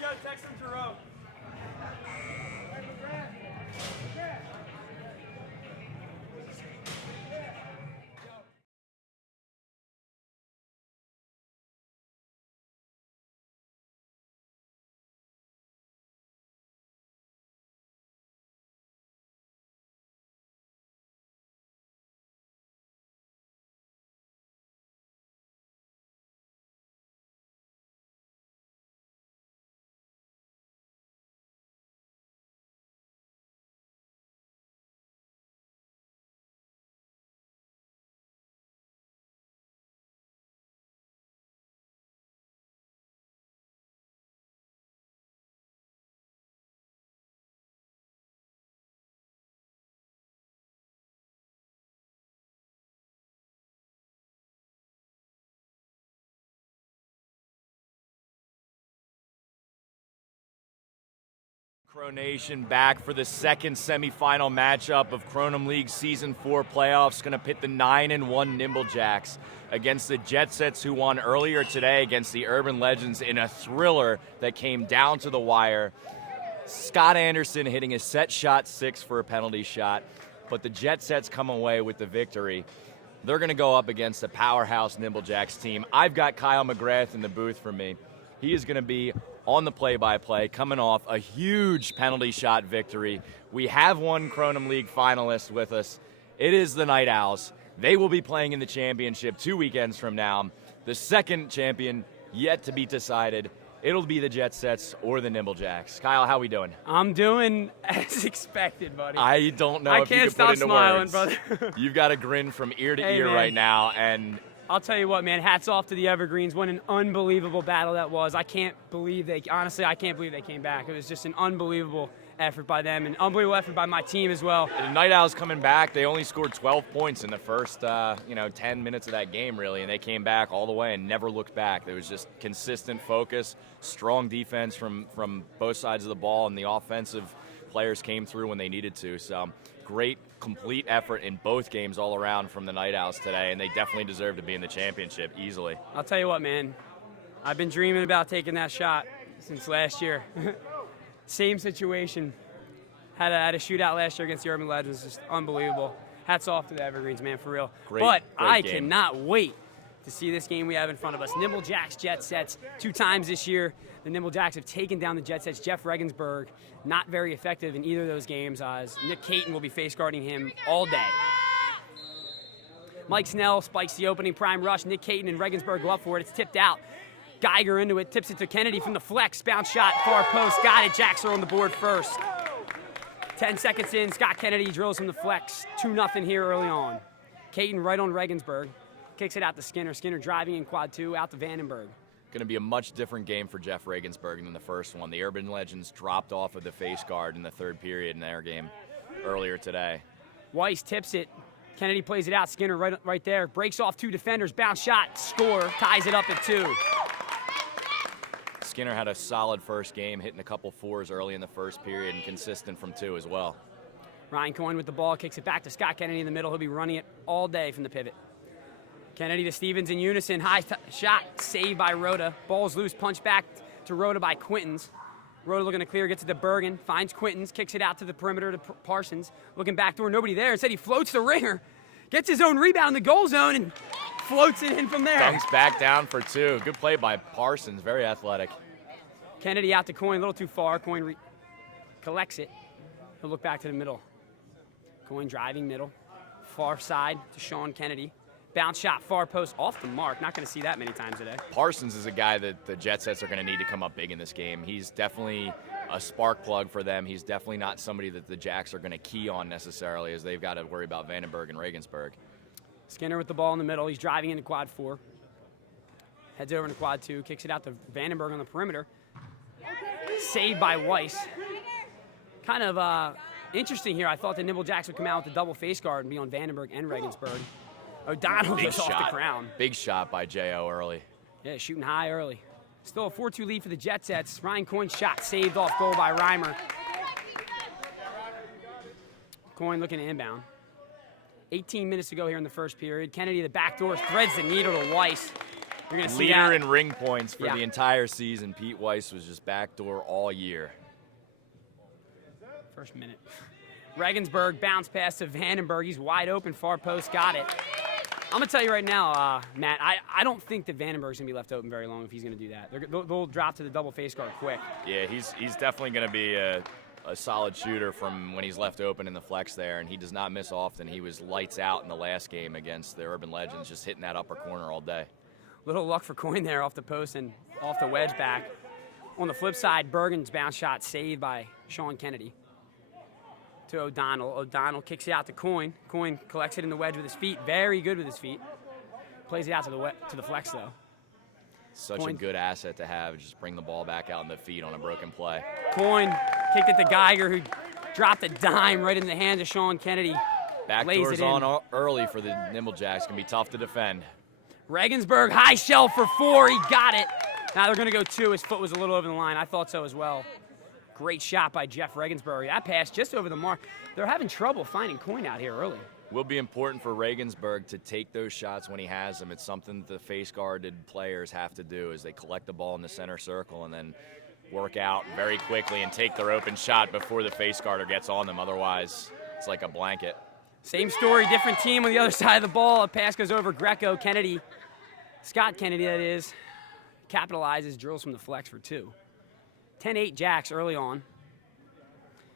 you go. Text him Jerome. Nation back for the second semifinal matchup of Kronum League Season 4 playoffs. Going to pit the 9-1 Nimble Jacks against the Jet Sets, who won earlier today against the Urban Legends in a thriller that came down to the wire. Scott Anderson hitting a set shot 6 for a penalty shot, but the Jet Sets come away with the victory. They're going to go up against a powerhouse Nimble Jacks team. I've got Kyle McGrath in the booth for me. He is going to be on the play-by-play, coming off a huge penalty shot victory. We have one Kronum League finalist with us. It is the Night Owls. They will be playing in the championship 2 weekends from now. The second champion yet to be decided. It'll be the Jet Sets or the Nimble Jacks. Kyle, how we doing? I'm doing as expected, buddy. I don't know I if you can't can stop put into smiling, words. brother. You've got a grin from ear to Hey, ear man. right now, and I'll tell you what, man. Hats off to the Evergreens. What an unbelievable battle that was. I can't believe they came back. It was just an unbelievable effort by them, and unbelievable effort by my team as well. the Night Owls coming back. They only scored 12 points in the first 10 minutes of that game, really, and they came back all the way and never looked back. There was just consistent focus, strong defense from both sides of the ball, and the offensive players came through when they needed to. So great, complete effort in both games all around from the Night Owls today, and they definitely deserve to be in the championship easily. I'll tell you what, man. I've been dreaming about taking that shot since last year. Same situation. Had a shootout last year against the Urban Legends. Just unbelievable. Hats off to the Evergreens, man, for real. But I cannot wait to see this game we have in front of us. Nimble Jacks, Jet Sets, 2 times this year. The Nimble Jacks have taken down the Jet Sets. Jeff Regensburg, not very effective in either of those games, as Nick Caton will be face guarding him all day. Mike Snell spikes the opening prime rush. Nick Caton and Regensburg go up for it. It's tipped out. Geiger into it, tips it to Kennedy from the flex. Bounce shot, far post, got it. Jacks are on the board first. 10 seconds in, Scott Kennedy drills from the flex. 2-0 here early on. Caton right on Regensburg. Kicks it out to Skinner. Skinner driving in quad 2, out to Vandenberg. Going to be a much different game for Jeff Regensburg than the first one. The Urban Legends dropped off of the face guard in the third period in their game earlier today. Weiss tips it. Kennedy plays it out. Skinner right there. Breaks off 2 defenders. Bounce shot. Score. Ties it up at 2. Skinner had a solid first game, hitting a couple 4s early in the first period and consistent from 2 as well. Ryan Coyne with the ball. Kicks it back to Scott Kennedy in the middle. He'll be running it all day from the pivot. Kennedy to Stevens in unison. High shot. Saved by Rhoda. Ball's loose. Punch back to Rhoda by Quintons. Rhoda looking to clear. Gets it to Bergen. Finds Quintons. Kicks it out to the perimeter to Parsons. Looking back door. Nobody there. Instead he floats the ringer. Gets his own rebound in the goal zone and floats it in from there. Dunks back down for 2. Good play by Parsons. Very athletic. Kennedy out to Coyne. A little too far. Coyne collects it. He'll look back to the middle. Coyne driving middle. Far side to Sean Kennedy. Bounce shot, far post, off the mark. Not going to see that many times today. Parsons is a guy that the Jet Sets are going to need to come up big in this game. He's definitely a spark plug for them. He's definitely not somebody that the Jacks are going to key on necessarily, as they've got to worry about Vandenberg and Regensburg. Skinner with the ball in the middle. He's driving into quad 4. Heads over into quad 2. Kicks it out to Vandenberg on the perimeter. Saved by Weiss. Kind of interesting here. I thought the Nimble Jacks would come out with a double face guard and be on Vandenberg and Regensburg. O'Donnell just off the ground. Big shot by J.O. early. Yeah, shooting high early. Still a 4-2 lead for the Jet Sets. Ryan Coyne's shot saved off goal by Reimer. Coyne looking to inbound. 18 minutes to go here in the first period. Kennedy, the back door, threads the needle to Weiss. You're going to see Leader that. in ring points for Yeah. the entire season. Pete Weiss was just backdoor all year. First minute. Regensburg bounce pass to Vandenberg. He's wide open, far post, got it. I'm going to tell you right now, Matt, I don't think that Vandenberg's going to be left open very long if he's going to do that. They'll drop to the double face guard quick. Yeah, he's definitely going to be a solid shooter from when he's left open in the flex there, and he does not miss often. He was lights out in the last game against the Urban Legends, just hitting that upper corner all day. Little luck for Coyne there off the post and off the wedge back. On the flip side, Bergen's bounce shot saved by Sean Kennedy. To O'Donnell. O'Donnell kicks it out to Coyne. Coyne collects it in the wedge with his feet. Very good with his feet. Plays it out to the flex, though. Such Coyne. a good asset to have. Just bring the ball back out in the feet on a broken play. Coyne kicked it to Geiger, who dropped a dime right in the hands of Sean Kennedy. Backdoors on early for the Nimble Jacks. Can be tough to defend. Regensburg, high shelf for 4. He got it. Now they're going to go 2. His foot was a little over the line. I thought so as well. Great shot by Jeff Regensburg. That pass just over the mark. They're having trouble finding Coyne out here early. Will be important for Regensburg to take those shots when he has them. It's something the face-guarded players have to do is they collect the ball in the center circle and then work out very quickly and take their open shot before the face guarder gets on them. Otherwise, it's like a blanket. Same story, different team on the other side of the ball. A pass goes over Greco. Kennedy, Scott Kennedy that is, capitalizes, drills from the flex for 2. 10-8 Jacks early on.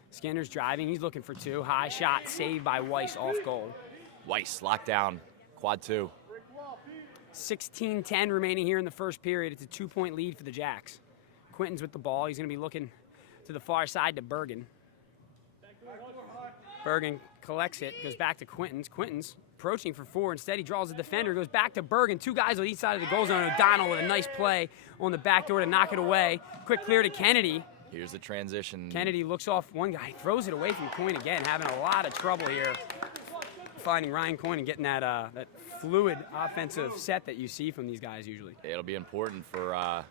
Skinner's driving. He's looking for 2. High shot saved by Weiss off goal. Weiss locked down, quad 2. 16-10 remaining here in the first period. It's a 2-point lead for the Jacks. Quinton's with the ball. He's going to be looking to the far side to Bergen. Bergen collects it, goes back to Quinton's. Quinton's approaching for 4. Instead, he draws a defender, goes back to Bergen. 2 guys on each side of the goal zone. O'Donnell with a nice play on the back door to knock it away. Quick clear to Kennedy. Here's the transition. Kennedy looks off one guy, throws it away from Coyne again, having a lot of trouble here finding Ryan Coyne and getting that fluid offensive set that you see from these guys usually. It'll be important for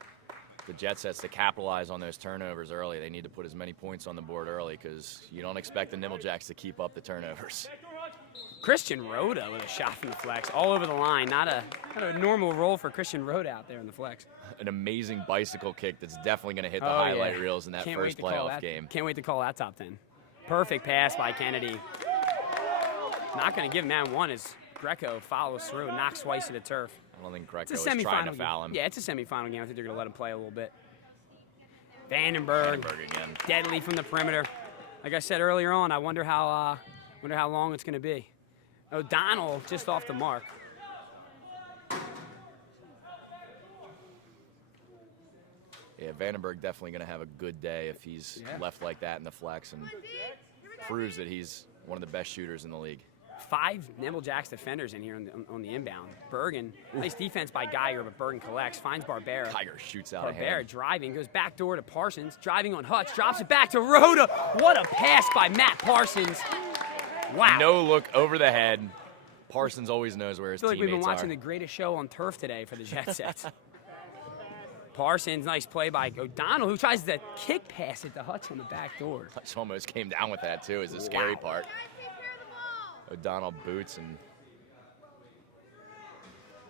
the Jet Sets to capitalize on those turnovers early. They need to put as many points on the board early because you don't expect the Nimble Jacks to keep up the turnovers. Christian Rhoda with a shot from the flex, all over the line. Not a normal role for Christian Rhoda out there in the flex. An amazing bicycle kick that's definitely going to hit the highlight reels in that first playoff game. Can't wait to call that top 10. Perfect pass by Kennedy. Not going to give man one as Greco follows through, knocks Weiss to the turf. I don't think Greco It's was a trying to semifinal foul game. him. Yeah, it's a semifinal game. I think they're going to let him play a little bit. Vandenberg again. deadly from the perimeter. Like I said earlier on, I wonder how long it's going to be. O'Donnell just off the mark. Yeah, Vandenberg definitely going to have a good day if he's left like that in the flex and proves that he's one of the best shooters in the league. 5 Nimble Jacks defenders in here on the inbound. Bergen, nice defense by Geiger, but Bergen collects, finds Barbera. Geiger shoots out of Barbera hand. driving, goes back door to Parsons, driving on Hutch, drops it back to Rhoda. What a pass by Matt Parsons. Wow. No look over the head. Parsons always knows where his I feel like we've been teammates watching are. the greatest show on turf today for the Jet Sets. Parsons, nice play by O'Donnell, who tries to kick pass it to Hutch on the back door. Hutch almost came down with that, too, is the scary part. O'Donnell boots and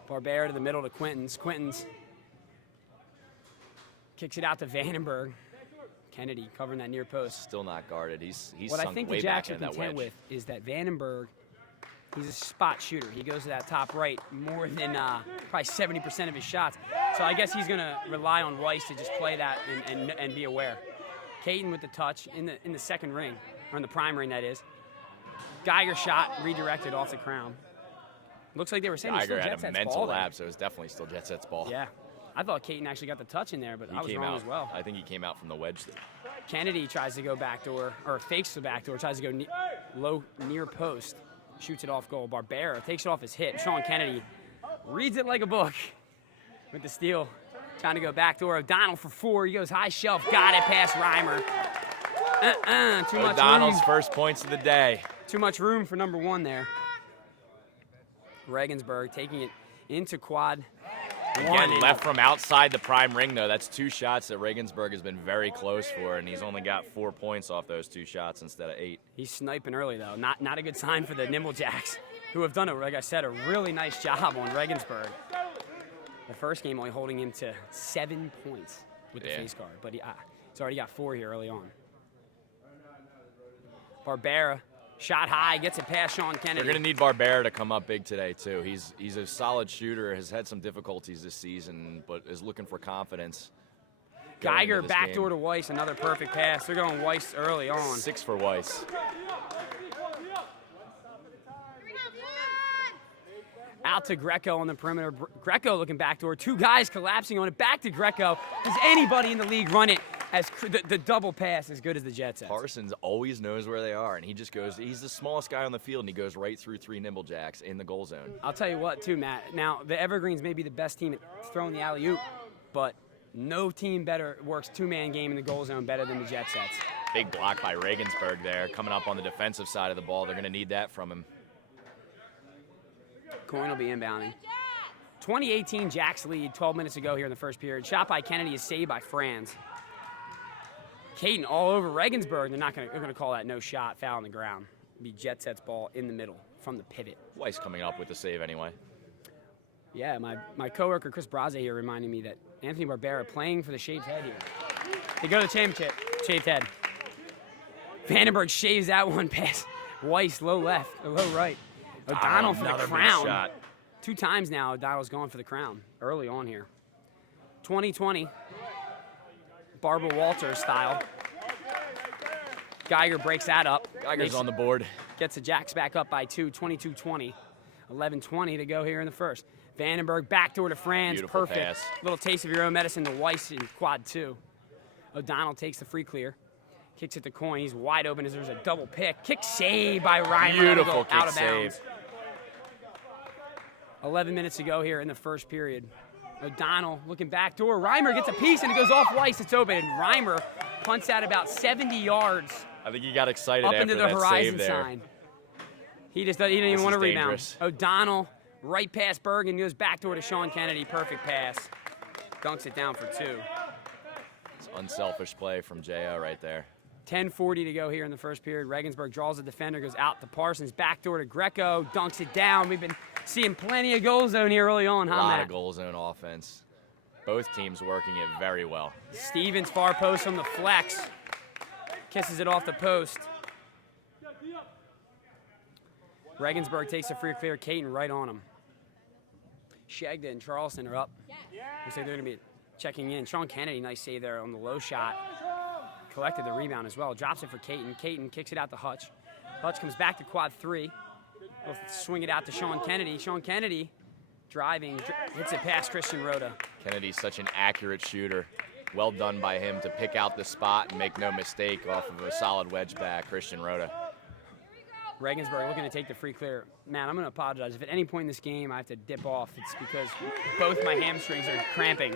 Barbera to the middle to Quinton's. Quinton's kicks it out to Vandenberg. Kennedy covering that near post. still not guarded. He's What I sunk think way the Jacks back are into that content wedge. with is that Vandenberg, he's a spot shooter. He goes to that top right more than probably 70% of his shots. So I guess he's going to rely on Weiss to just play that and be aware. Caton with the touch in the second ring, or in the prime ring, that is. Geiger shot redirected off the crown. Looks like they were saying Geiger it's still had Jet a Sets mental ball there. lapse, so it was definitely still Jet Sets ball. Yeah. I thought Caton actually got the touch in there, but He I was came wrong out, as well. I think he came out from the wedge there. Kennedy tries to go backdoor, or fakes the backdoor, tries to go low near post, shoots it off goal. Barbera takes it off his hip. Sean Kennedy reads it like a book with the steal. Trying to go backdoor. O'Donnell for 4. He goes high shelf. Got it past Reimer. Too much O'Donnell's room. first points of the day. Too much room for number 1 there. Regensburg taking it into quad 1. Again, left from outside the prime ring, though. That's 2 shots that Regensburg has been very close for, and he's only got 4 points off those 2 shots instead of 8. He's sniping early, though. Not a good sign for the Nimble Jacks, who have done, like I said, a really nice job on Regensburg. The first game only holding him to 7 points with the face guard, but he's already got 4 here early on. Barbera, shot high, gets it past Sean Kennedy. They're going to need Barbera to come up big today, too. He's a solid shooter, has had some difficulties this season, but is looking for confidence. Geiger backdoor to Weiss, another perfect pass. They're going Weiss early on. 6 for Weiss. Out to Greco on the perimeter. Greco looking backdoor. 2 guys collapsing on it. Back to Greco. Does anybody in the league run it as the double pass as good as the Jet Sets? Parsons always knows where they are, and he just goes, he's the smallest guy on the field, and he goes right through 3 Nimble Jacks in the goal zone. I'll tell you what, too, Matt. Now, the Evergreens may be the best team at throwing the alley-oop, but no team works 2-man game in the goal zone better than the Jet Sets. Big block by Regensburg there, coming up on the defensive side of the ball. They're going to need that from him. Coin will be inbounding. 2018 Jacks lead 12 minutes ago here in the first period. Shot by Kennedy is saved by Franz. Caden all over Regensburg. They're going to call that no shot, foul on the ground. It'll be Jet Sets ball in the middle from the pivot. Weiss coming up with the save anyway. Yeah, my coworker Chris Braze here reminding me that Anthony Barbera playing for the shaved head here. They go to the championship, shaved head. Vandenberg shaves that one past Weiss, low left, or low right. O'Donnell for the crown. Shot. 2 times now O'Donnell's going for the crown early on here. 2020, Barbara Walters style. Geiger breaks that up. Geiger's on the board. Gets the Jacks back up by 2, 22-20. 11:20 to go here in the first. Vandenberg backdoor to Franz. Beautiful Perfect. pass. Little taste of your own medicine to Weiss in quad 2. O'Donnell takes the free clear. Kicks it to Coin. He's wide open as there's a double pick. Kick save by Ryan. Beautiful kick out of bounds. save. 11 minutes to go here in the first period. O'Donnell looking backdoor. Reimer gets a piece and it goes off Weiss. It's open. And Reimer punts out about 70 yards. I think he got excited up after into the that horizon save there. sign. He didn't even want to rebound. Dangerous. O'Donnell right past Bergen goes backdoor to Sean Kennedy. Perfect pass. Dunks it down for 2. It's unselfish play from J.O. right there. 10:40 to go here in the first period. Regensburg draws the defender, goes out to Parsons, backdoor to Greco, dunks it down. We've been seeing plenty of goal zone here early on, A huh, lot Matt? of goal zone offense. Both teams working it very well. Stevens far post from the flex. Kisses it off the post. Regensburg takes a free clear. Caden right on him. Shagda and Charleston are up. Looks like they're going to be checking in. Sean Kennedy, nice save there on the low shot. Collected the rebound as well. Drops it for Caton. Caton kicks it out to Hutch. Hutch comes back to quad 3. He'll swing it out to Sean Kennedy. Sean Kennedy driving, hits it past Christian Rhoda. Kennedy's such an accurate shooter. Well done by him to pick out the spot and make no mistake off of a solid wedge back, Christian Rhoda. Regensburg looking to take the free clear. Man, I'm going to apologize. If at any point in this game I have to dip off, it's because both my hamstrings are cramping.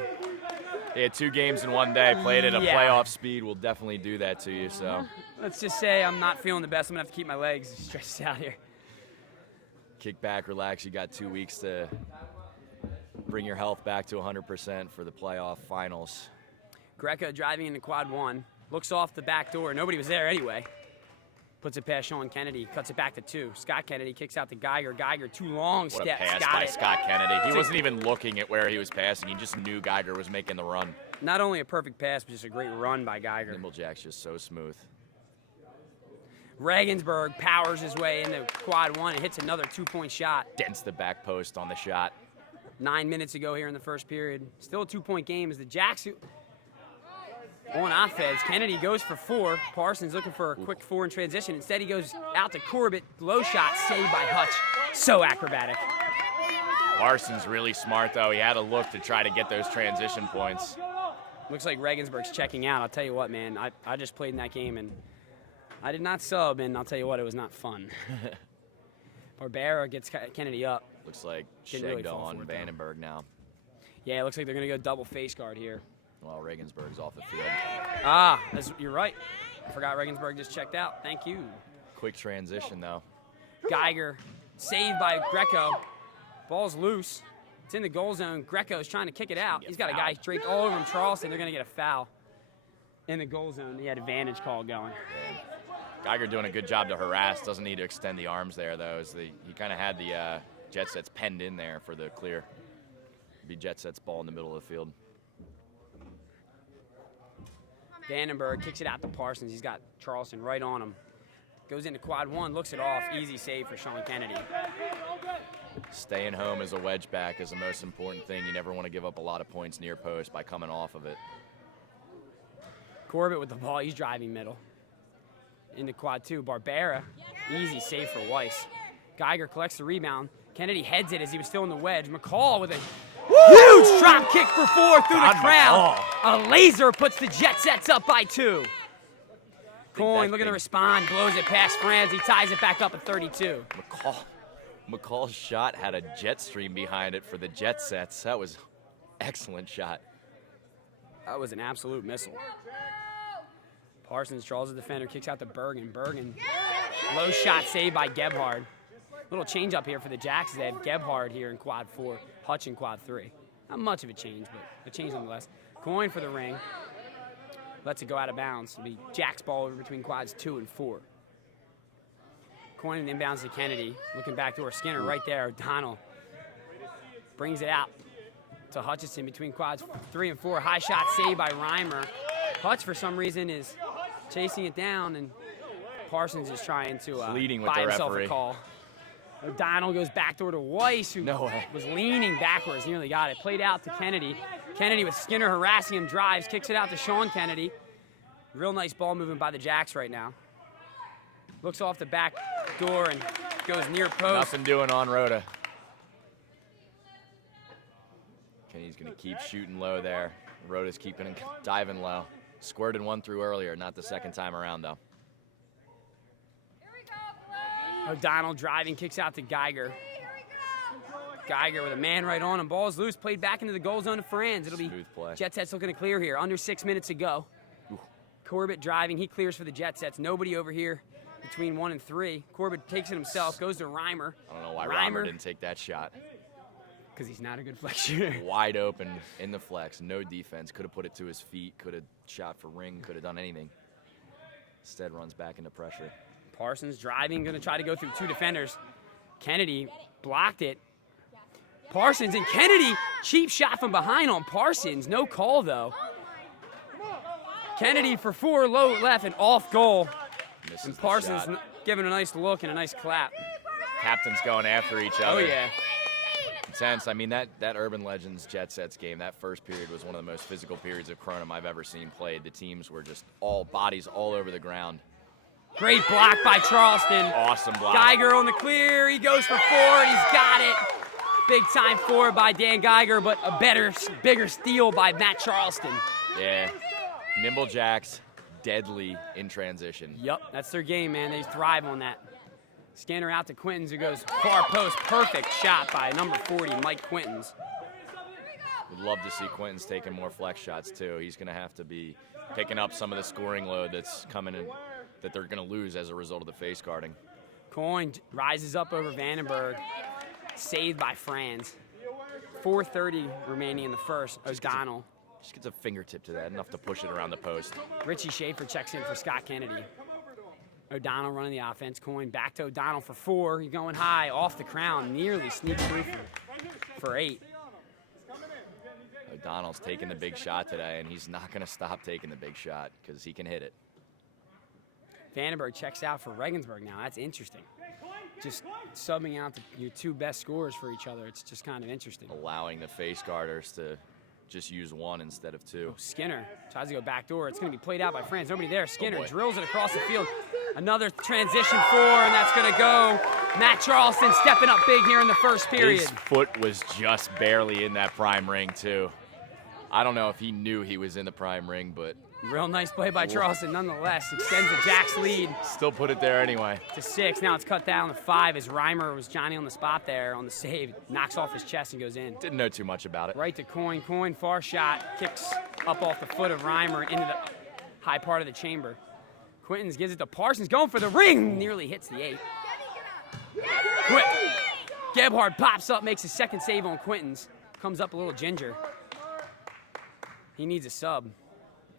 He had 2 games in one day, played at a playoff speed. Will definitely do that to you. So let's just say I'm not feeling the best. I'm going to have to keep my legs stretched out here. kick back, relax. You got 2 weeks to bring your health back to 100% for the playoff finals. Greco driving into quad 1. Looks off the back door. Nobody was there anyway. Puts it past Sean Kennedy. Cuts it back to 2. Scott Kennedy kicks out to Geiger. Geiger, 2 long steps. What a pass by Scott Kennedy. He wasn't even looking at where he was passing. He just knew Geiger was making the run. Not only a perfect pass, but just a great run by Geiger. Nimble Jack's just so smooth. Regensburg powers his way into quad 1 and hits another 2-point shot. Dents the back post on the shot. 9 minutes ago here in the first period. Still a 2-point game as the Jacks on offense. Kennedy goes for 4. Parsons looking for a quick 4 in transition. Instead, he goes out to Corbett. Low shot saved by Hutch. So acrobatic. Parsons really smart, though. He had a look to try to get those transition points. Looks like Regensburg's checking out. I'll tell you what, man. I just played in that game, and I did not sub, and I'll tell you what, it was not fun. Barbera gets Kennedy up. Looks like Didn't really Shegdo fall on for it, though. Vandenberg now. Yeah, it looks like they're going to go double face guard here. Well, Regensburg's off the field. You're right. I forgot Regensburg just checked out. Thank you. Quick transition, though. Geiger, saved by Greco. Ball's loose. It's in the goal zone. Greco's trying to kick it out. He's got a guy draped all over him. Charleston, they're going to get a foul in the goal zone. He had advantage call going. Geiger doing a good job to harass. Doesn't need to extend the arms there, though. He kind of had the jet sets penned in there for the clear. Be Jet Set's ball in the middle of the field. Vandenberg kicks it out to Parsons. He's got Charleston right on him. Goes into quad one, looks it off. Easy save for Sean Kennedy. Staying home as a wedge back is the most important thing. You never want to give up a lot of points near post by coming off of it. Corbett with the ball. He's driving middle. Into quad two. Barbera. Easy save for Weiss. Geiger collects the rebound. Kennedy heads it as he was still in the wedge. McCall with a huge drop kick for 4 through the crowd. A laser puts the Jet Sets up by 2. Coyne looking to respond, blows it past Franz. He ties it back up at 32. McCall's shot had a jet stream behind it for the Jet Sets. That was excellent shot. That was an absolute missile. Parsons draws the defender, kicks out to Bergen. Bergen, low shot saved by Gebhard. Little change up here for the Jacks. They have Gebhard here in quad 4, Hutch in quad 3. Not much of a change, but a change nonetheless. Coyne for the ring. Lets it go out of bounds. It'll be Jack's ball over between quads 2 and 4. Coyne inbounds to Kennedy. Looking back to Skinner right there. O'Donnell brings it out to Hutchison between quads 3 and 4. High shot saved by Reimer. Hutch, for some reason, is chasing it down, and Parsons is trying to buy himself a call. O'Donnell goes backdoor to Weiss, who was leaning backwards, nearly got it. Played out to Kennedy. Kennedy with Skinner harassing him, drives, kicks it out to Sean Kennedy. Real nice ball movement by the Jacks right now. Looks off the back door and goes near post. Nothing doing on Rhoda. Kenny's going to keep shooting low there. Rhoda's keeping him diving low. Squirted one through earlier, not the second time around, though. O'Donnell driving, kicks out to Geiger. Geiger with a man right on him. Ball's loose, played back into the goal zone to Franz. It'll be Jet Sets looking to clear here. Under 6 minutes to go. Ooh. Corbett driving, he clears for the Jet Sets. Nobody over here between 1 and 3. Corbett takes it himself, goes to Reimer. I don't know why Reimer didn't take that shot. Because he's not a good flex shooter. Wide open in the flex, no defense. Could have put it to his feet, could have shot for ring, could have done anything. Instead runs back into pressure. Parsons driving, going to try to go through 2 defenders. Kennedy blocked it. Parsons and Kennedy, cheap shot from behind on Parsons. No call, though. Kennedy for 4, low left and off goal. Misses and Parsons giving a nice look and a nice clap. Captains going after each other. Oh, yeah. Intense. I mean, that Urban Legends Jet Sets game, that first period was one of the most physical periods of Kronum I've ever seen played. The teams were just all bodies all over the ground. Great block by Charleston. Awesome block. Geiger on the clear. He goes for 4, and he's got it. Big time 4 by Dan Geiger, but a bigger steal by Matt Charleston. Yeah. Nimble Jacks, deadly in transition. Yep, that's their game, man. They thrive on that. Scanner out to Quintens, who goes far post. Perfect shot by number 40, Mike Quintens. Would love to see Quintens taking more flex shots, too. He's going to have to be picking up some of the scoring load that's coming in, that they're going to lose as a result of the face guarding. Coyne rises up over Vandenberg. Saved by Franz. 4:30 remaining in the first. O'Donnell. Just gets a fingertip to that, enough to push it around the post. Richie Schaefer checks in for Scott Kennedy. O'Donnell running the offense. Coyne back to O'Donnell for 4. He's going high, off the crown, nearly sneaks through for 8. O'Donnell's taking the big shot today, and he's not going to stop taking the big shot because he can hit it. Vandenberg checks out for Regensburg now. That's interesting. Just subbing out your 2 best scorers for each other. It's just kind of interesting. Allowing the face guarders to just use 1 instead of 2. Skinner tries to go back door. It's going to be played out by Franz. Nobody there. Skinner drills it across the field. Another transition 4, and that's going to go. Matt Charleston stepping up big here in the first period. His foot was just barely in that prime ring, too. I don't know if he knew he was in the prime ring, but... Real nice play by Charleston, nonetheless. Extends the Jacks lead. Still put it there anyway. To 6. Now it's cut down to 5 as Reimer was Johnny on the spot there on the save. Knocks off his chest and goes in. Didn't know too much about it. Right to Coyne. Coyne, far shot. Kicks up off the foot of Reimer into the high part of the chamber. Quintens gives it to Parsons. Going for the ring. Nearly hits the 8. Gebhard pops up, makes his second save on Quintens. Comes up a little ginger. He needs a sub.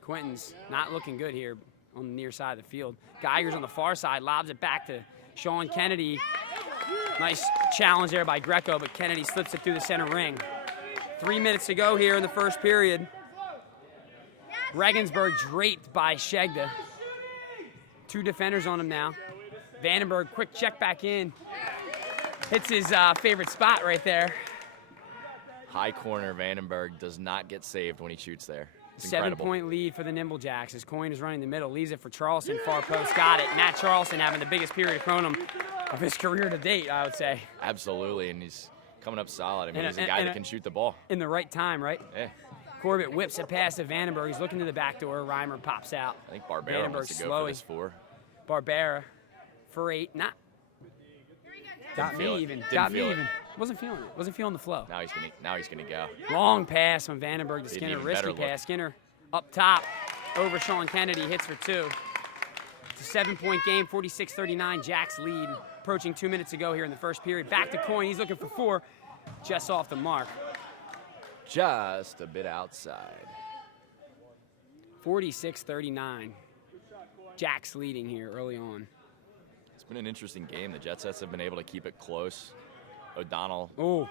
Quintens not looking good here on the near side of the field. Geiger's on the far side, lobs it back to Sean Kennedy. Nice challenge there by Greco, but Kennedy slips it through the center ring. 3 minutes to go here in the first period. Regensburg draped by Schegda. 2 defenders on him now. Vandenberg, quick check back in. Hits his favorite spot right there. High corner, Vandenberg does not get saved when he shoots there. It's 7-point lead for the Nimble Jacks as Coyne is running the middle. Leaves it for Charleston, far post, got it. Matt Charleston having the biggest period of Kronum of his career to date, I would say. Absolutely, and he's coming up solid. I mean, he's a guy that can shoot the ball. In the right time, right? Yeah. Corbett whips it past to Vandenberg. He's looking to the back door. Reimer pops out. I think Barbera wants to go for this 4. Barbera for 8. Not. Got me even. Got me even. Wasn't feeling it. Wasn't feeling the flow. Now he's gonna go. Long pass from Vandenberg to Skinner. Risky pass. Skinner up top over Sean Kennedy. Hits for 2. It's a 7-point game. 46-39. Jacks lead. Approaching 2 minutes to go here in the first period. Back to Coyne. He's looking for 4. Just off the mark. Just a bit outside. 46-39. Jacks leading here early on. It's been an interesting game. The Jet Sets have been able to keep it close. O'Donnell. Oh,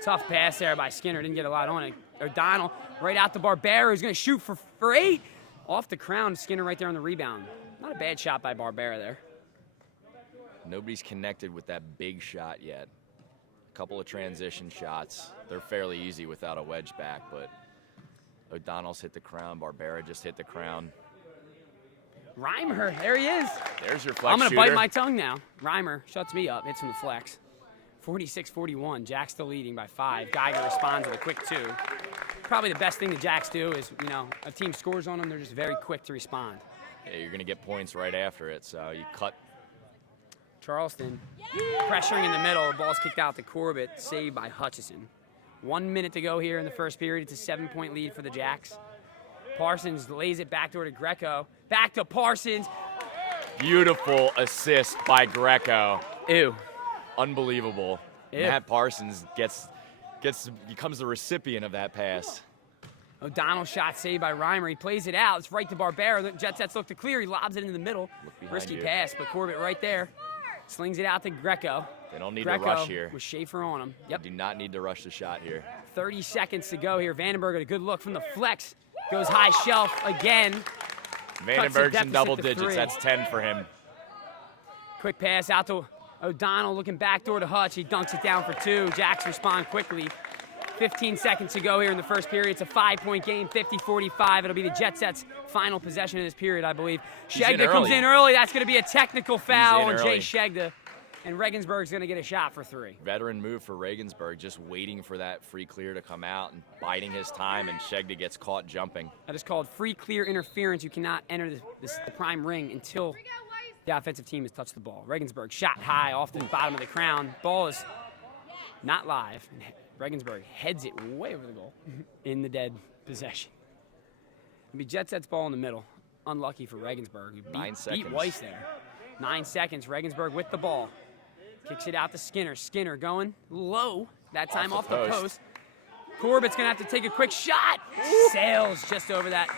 tough pass there by Skinner. Didn't get a lot on it. O'Donnell right out to Barbera. He's going to shoot for 8. Off the crown. Skinner right there on the rebound. Not a bad shot by Barbera there. Nobody's connected with that big shot yet. A couple of transition shots. They're fairly easy without a wedge back, but O'Donnell's hit the crown. Barbera just hit the crown. Reimer, there he is. There's your flex I'm going to shooter. bite my tongue now. Reimer shuts me up. Hits from the flex. 46-41. Jacks still leading by 5. Geiger responds with a quick 2. Probably the best thing the Jacks do is, a team scores on them, they're just very quick to respond. Yeah, you're going to get points right after it, so you cut. Charleston pressuring in the middle. The ball's kicked out to Corbett, saved by Hutchison. 1 minute to go here in the first period. It's a 7-point lead for the Jacks. Parsons lays it back to Greco. Back to Parsons. Beautiful assist by Greco. Ew. Unbelievable. Ew. Matt Parsons becomes the recipient of that pass. O'Donnell shot saved by Reimer. He plays it out. It's right to Barbera. The Jet Sets look to clear. He lobs it into the middle. Risky pass, but Corbett right there. Slings it out to Greco. They don't need to rush here. With Schaefer on him. Yep. They do not need to rush the shot here. 30 seconds to go here. Vandenberg got a good look from the flex. Goes high shelf again. Vandenberg's in double digits. That's 10 for him. Quick pass out to O'Donnell looking backdoor to Hutch. He dunks it down for 2. Jacks respond quickly. 15 seconds to go here in the first period. It's a 5-point game, 50-45. It'll be the Jet Sets' final possession of this period, I believe. Schegda comes in early. That's going to be a technical foul on Jay Schegda. And Regensburg's going to get a shot for 3. Veteran move for Regensburg, just waiting for that free clear to come out and biding his time, and Schegda gets caught jumping. That is called free clear interference. You cannot enter the prime ring until the offensive team has touched the ball. Regensburg shot high off the bottom of the crown. Ball is not live. Regensburg heads it way over the goal in the dead possession. It'll be Jet Sets ball in the middle. Unlucky for Regensburg. Beat Weiss there. 9 seconds. Regensburg with the ball. Kicks it out to Skinner. Skinner going low. That time off the post. Corbett's going to have to take a quick shot. Sails just over that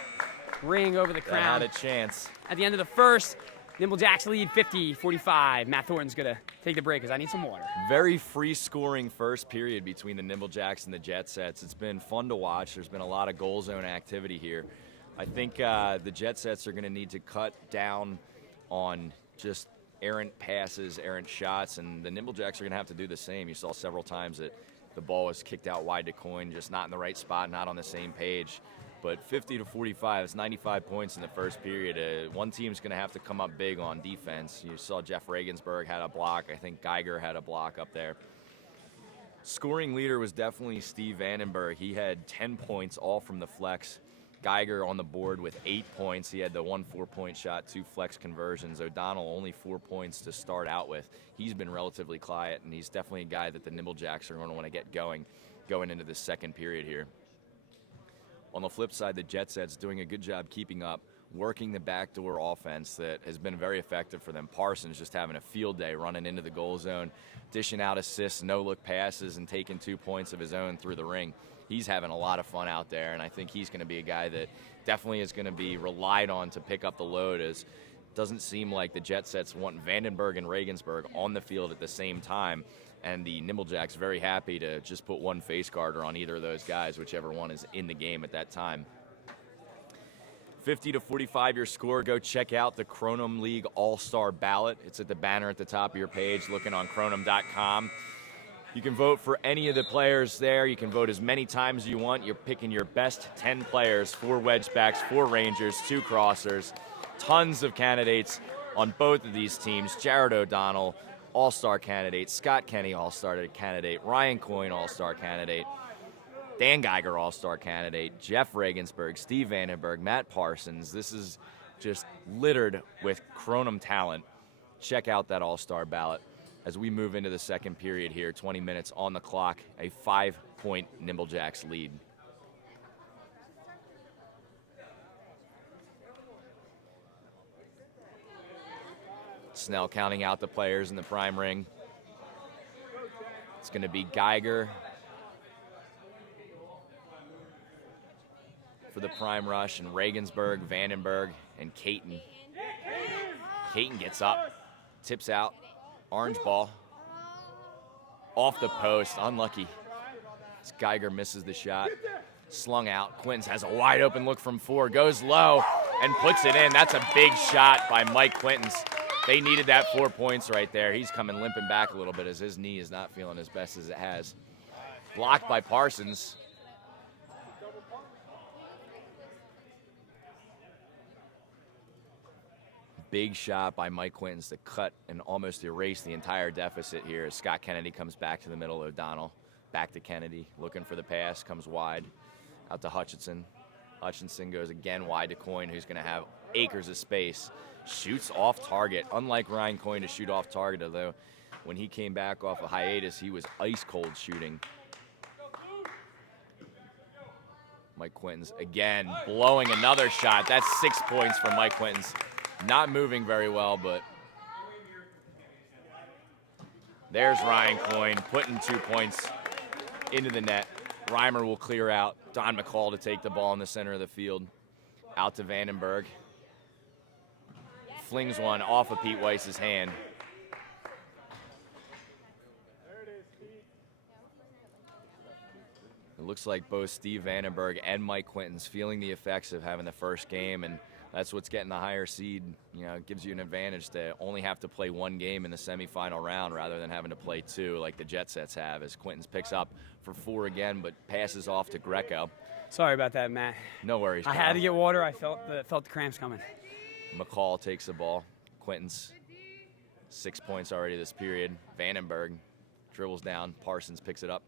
ring over the crown. That had a chance. At the end of the first, Nimble Jacks lead 50-45. Matt Thornton's going to take the break because I need some water. Very free-scoring first period between the Nimble Jacks and the Jet Sets. It's been fun to watch. There's been a lot of goal zone activity here. I think the Jet Sets are going to need to cut down on just errant passes, errant shots, and the Nimble Jacks are going to have to do the same. You saw several times that the ball was kicked out wide to Coyne, just not in the right spot, not on the same page. But 50-45, it's 95 points in the first period. One team's going to have to come up big on defense. You saw Jeff Regensburg had a block. I think Geiger had a block up there. Scoring leader was definitely Steve Vandenberg. He had 10 points, all from the flex. Geiger on the board with 8 points. He had the 1 4-point shot, 2 flex conversions. O'Donnell only 4 points to start out with. He's been relatively quiet, and he's definitely a guy that the Nimble Jacks are going to want to get going into the second period here. On the flip side, the Jet Sets doing a good job keeping up, working the backdoor offense that has been very effective for them. Parsons just having a field day running into the goal zone, dishing out assists, no-look passes, and taking 2 points of his own through the ring. He's having a lot of fun out there, and I think he's going to be a guy that definitely is going to be relied on to pick up the load, as it doesn't seem like the Jet Sets want Vandenberg and Regensburg on the field at the same time. And the Nimble Jacks very happy to just put one face guarder on either of those guys, whichever one is in the game at that time. 50 to 45 your score. Go check out the Kronum League All-Star Ballot. It's at the banner at the top of your page, looking on Kronum.com. You can vote for any of the players there. You can vote as many times as you want. You're picking your best 10 players, 4 wedgebacks, 4 rangers, 2 crossers. Tons of candidates on both of these teams. Jared O'Donnell, All-Star candidate. Scott Kenny, All-Star candidate. Ryan Coyne, All-Star candidate. Dan Geiger, All-Star candidate. Jeff Regensburg, Steve Vandenberg, Matt Parsons. This is just littered with Kronum talent. Check out that All-Star ballot as we move into the second period here. 20 minutes on the clock. A 5-point Nimble Jacks lead. Snell counting out the players in the prime ring. It's going to be Geiger for the prime rush, and Regensburg, Vandenberg, and Caton. Caton gets up, tips out, orange ball, off the post, unlucky. As Geiger misses the shot, slung out. Quintz has a wide open look from 4, goes low, and puts it in. That's a big shot by Mike Quintz. They needed that 4 points right there. He's coming limping back a little bit as his knee is not feeling as best as it has. Blocked by Parsons. Big shot by Mike Quintz to cut and almost erase the entire deficit here as Scott Kennedy comes back to the middle. O'Donnell back to Kennedy, looking for the pass, comes wide, out to Hutchinson. Hutchinson goes again wide to Coyne, who's going to have acres of space. Shoots off target, unlike Ryan Coyne to shoot off target, although when he came back off a hiatus, he was ice cold shooting. Mike Quintz again blowing another shot. That's 6 points for Mike Quintz. Not moving very well, but there's Ryan Coyne putting 2 points into the net. Reimer will clear out. Don McCall to take the ball in the center of the field. Out to Vandenberg. Flings one off of Pete Weiss's hand. It looks like both Steve Vandenberg and Mike Quintz feeling the effects of having the first game, and that's what's getting the higher seed. You know, it gives you an advantage to only have to play 1 game in the semifinal round rather than having to play 2 like the Jet Sets have, as Quintz picks up for 4 again, but passes off to Greco. Sorry about that, Matt. No worries. I had to get water. I felt the cramps coming. McCall takes the ball. Quintz, 6 points already this period. Vandenberg dribbles down. Parsons picks it up.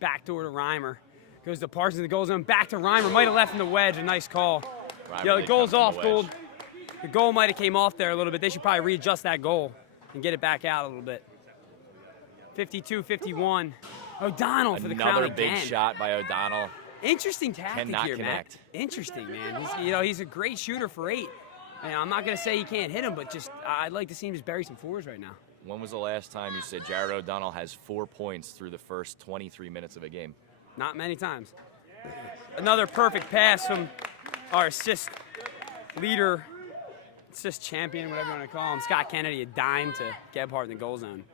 Backdoor to Reimer. Goes to Parsons, the goal zone. Back to Reimer. Might have left in the wedge. A nice call. Reimer, the goal's off, Gould. The goal might have came off there a little bit. They should probably readjust that goal and get it back out a little bit. 52-51. O'Donnell for the crown again. Another big shot by O'Donnell. Interesting tactic Cannot here, connect. Matt. Interesting, man. He's a great shooter for 8. And I'm not going to say he can't hit him, but just I'd like to see him just bury some 4s right now. When was the last time you said Jared O'Donnell has 4 points through the first 23 minutes of a game? Not many times. Another perfect pass from our assist leader, assist champion, whatever you want to call him, Scott Kennedy, a dime to Gebhardt in the goal zone.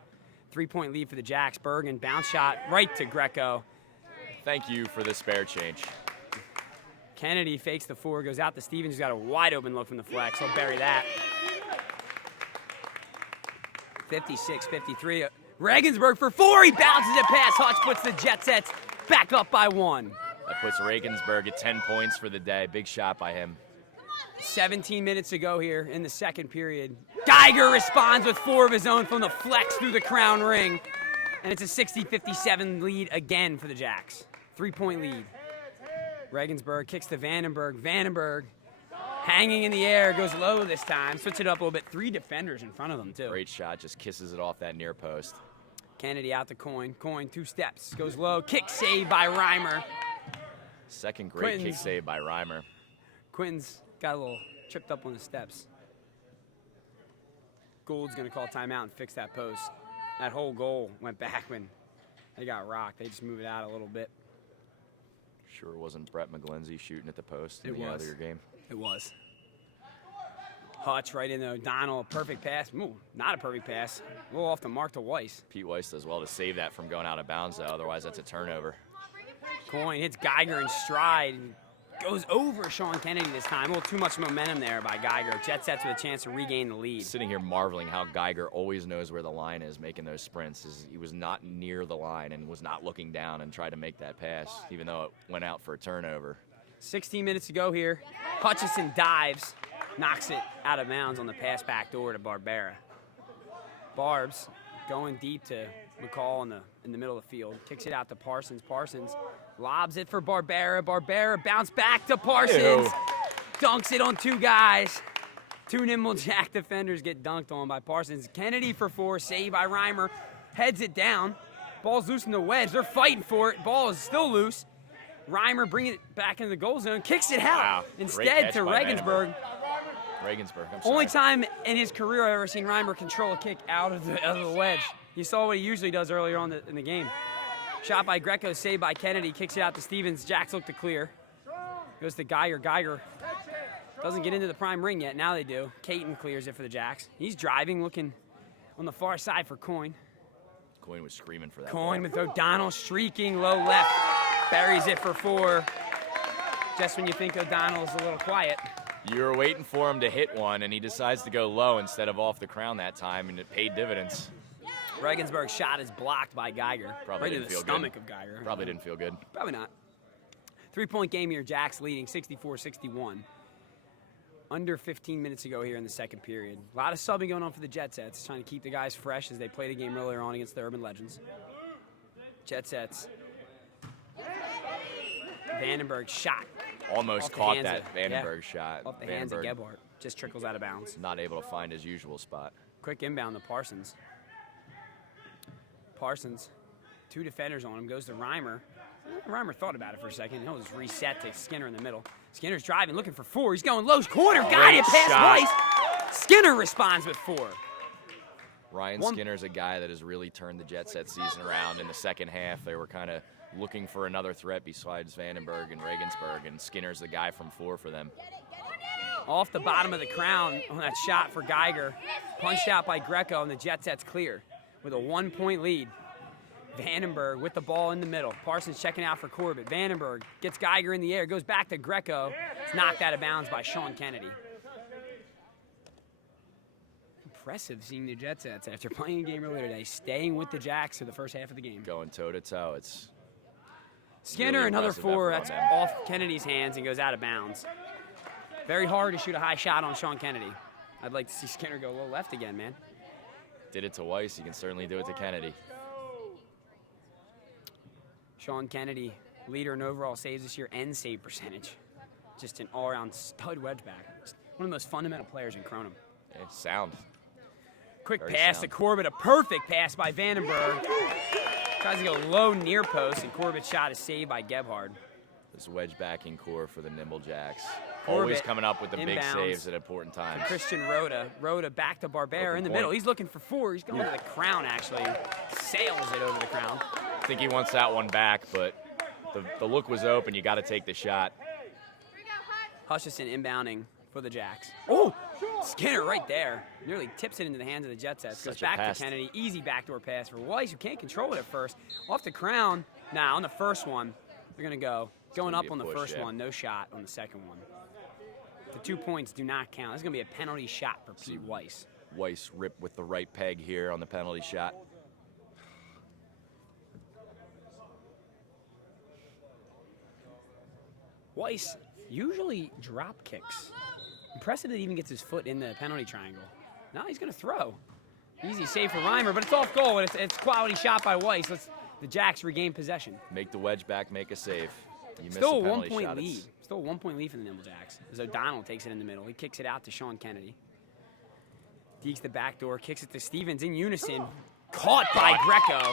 3-point lead for the Jacks. Bergen, bounce shot right to Greco. Thank you for the spare change. Kennedy fakes the 4, goes out to Stevens, who's got a wide open look from the flex. He'll bury that. 56-53. Regensburg for 4. He bounces it past Hutch, puts the Jet Sets back up by 1. That puts Regensburg at 10 points for the day. Big shot by him. 17 minutes to go here in the second period. Geiger responds with 4 of his own from the flex through the crown ring. And it's a 60-57 lead again for the Jacks. 3-point lead. Regensburg kicks to Vandenberg. Vandenberg hanging in the air, goes low this time. Switch it up a little bit. 3 defenders in front of them, too. Great shot, just kisses it off that near post. Kennedy out to Coyne. Coyne 2 steps, goes low. Kick save by Reimer. Second great kick save by Reimer. Quintz got a little tripped up on the steps. Gould's going to call timeout and fix that post. That whole goal went back when they got rocked. They just moved it out a little bit. Sure wasn't Brett McGlindsey shooting at the post in the other game. It was. Hutch right into O'Donnell. Perfect pass. Ooh, not a perfect pass. A little off the mark to Weiss. Pete Weiss does well to save that from going out of bounds, though. Otherwise, that's a turnover. Coin hits Geiger in stride. Goes over Sean Kennedy this time. A little too much momentum there by Geiger. Jet Sets with a chance to regain the lead. Sitting here marveling how Geiger always knows where the line is making those sprints. He was not near the line and was not looking down and tried to make that pass, even though it went out for a turnover. 16 minutes to go here. Hutchison dives, knocks it out of bounds on the pass back door to Barbera. Barbs going deep to McCall in the middle of the field. Kicks it out to Parsons. Parsons lobs it for Barbera. Barbera bounce back to Parsons. Ew. Dunks it on two guys. Two Nimble Jack defenders get dunked on by Parsons. Kennedy for 4, saved by Reimer. Heads it down. Ball's loose in the wedge. They're fighting for it. Ball is still loose. Reimer bringing it back into the goal zone. Kicks it out. Wow. Instead to Regensburg. Regensburg, I'm sorry. Only time in his career I've ever seen Reimer control a kick out of the wedge. You saw what he usually does earlier on in the game. Shot by Greco, saved by Kennedy. Kicks it out to Stevens. Jacks look to clear. Goes to Geiger. Geiger doesn't get into the prime ring yet. Now they do. Caton clears it for the Jacks. He's driving, looking on the far side for Coin. Coin was screaming for that. Coin ball. with O'Donnell streaking low left. Buries it for 4. Just when you think O'Donnell's a little quiet. You were waiting for him to hit one, and he decides to go low instead of off the crown that time, and it paid dividends. Regensburg's shot is blocked by Geiger. Probably right didn't in the feel stomach good. of Geiger. Probably didn't feel good. Probably not. 3-point game here. Jacks leading 64-61. Under 15 minutes to go here in the second period. A lot of subbing going on for the Jet Sets, trying to keep the guys fresh as they played a game earlier on against the Urban Legends. Jet Sets. Vandenberg shot. Almost Off the caught hands that of- Vandenberg yeah. shot. Off the hands of Vandenberg Gebhardt. Just trickles out of bounds. not able to find his usual spot. Quick inbound to Parsons. Parsons, 2 defenders on him, goes to Reimer. Reimer thought about it for a second. He'll just reset to Skinner in the middle. Skinner's driving, looking for 4. He's going low corner. Got it, Great pass shot. Weiss. Skinner responds with 4. Ryan Skinner's a guy that has really turned the Jet Set season around in the second half. They were kind of looking for another threat besides Vandenberg and Regensburg, and Skinner's the guy from 4 for them. Off the bottom of the crown on that shot for Geiger. Punched out by Greco, and the Jet Set's clear with a 1-point lead. Vandenberg with the ball in the middle. Parsons checking out for Corbett. Vandenberg gets Geiger in the air, goes back to Greco. It's knocked out of bounds by Sean Kennedy. Impressive seeing the Jet Sets after playing a game earlier today, staying with the Jacks for the first half of the game. Going toe-to-toe. It's Skinner, really another impressive 4. effort That's on them. off Kennedy's hands and goes out of bounds. Very hard to shoot a high shot on Sean Kennedy. I'd like to see Skinner go low left again, man. Did it to Weiss. You can certainly do it to Kennedy. Sean Kennedy, leader in overall saves this year and save percentage. Just an all-around stud wedge back. Just one of the most fundamental players in Kronum. Yeah, sound. Quick Very pass sound. to Corbett, a perfect pass by Vandenberg. Tries to go low near post, and Corbett's shot is saved by Gebhardt. This wedge backing core for the Nimble Jacks. Corbett, Always coming up with the big inbounds. saves at important times. Christian Rhoda. Rhoda back to Barbera Open in the point. middle. He's looking for 4. He's going to the crown, actually. Sails it over the crown. I think he wants that one back, but the look was open. You got to take the shot. Hutchison inbounding for the Jacks. Oh, Skinner right there. Nearly tips it into the hands of the Jet Sets. Goes Such a back pest. to Kennedy. Easy backdoor pass for Weiss, who can't control it at first. Off the crown. Now, on the first one, they're going to go. Going gonna up be a on the push, first yeah. one, no shot on the second one. The 2 points do not count. This is going to be a penalty shot for Pete Weiss. Weiss ripped with the right peg here on the penalty shot. Weiss usually drop kicks. Impressive that he even gets his foot in the penalty triangle. Now he's going to throw. Easy save for Reimer, but it's off goal. And it's quality shot by Weiss. The Jacks regain possession. Make the wedge back, make a save. You miss Still a a penalty 1-point shot, lead. it's- Still a 1-point lead for the Nimble Jacks. As O'Donnell takes it in the middle. He kicks it out to Sean Kennedy. Dekes the back door, kicks it to Stevens in unison. Caught by Greco.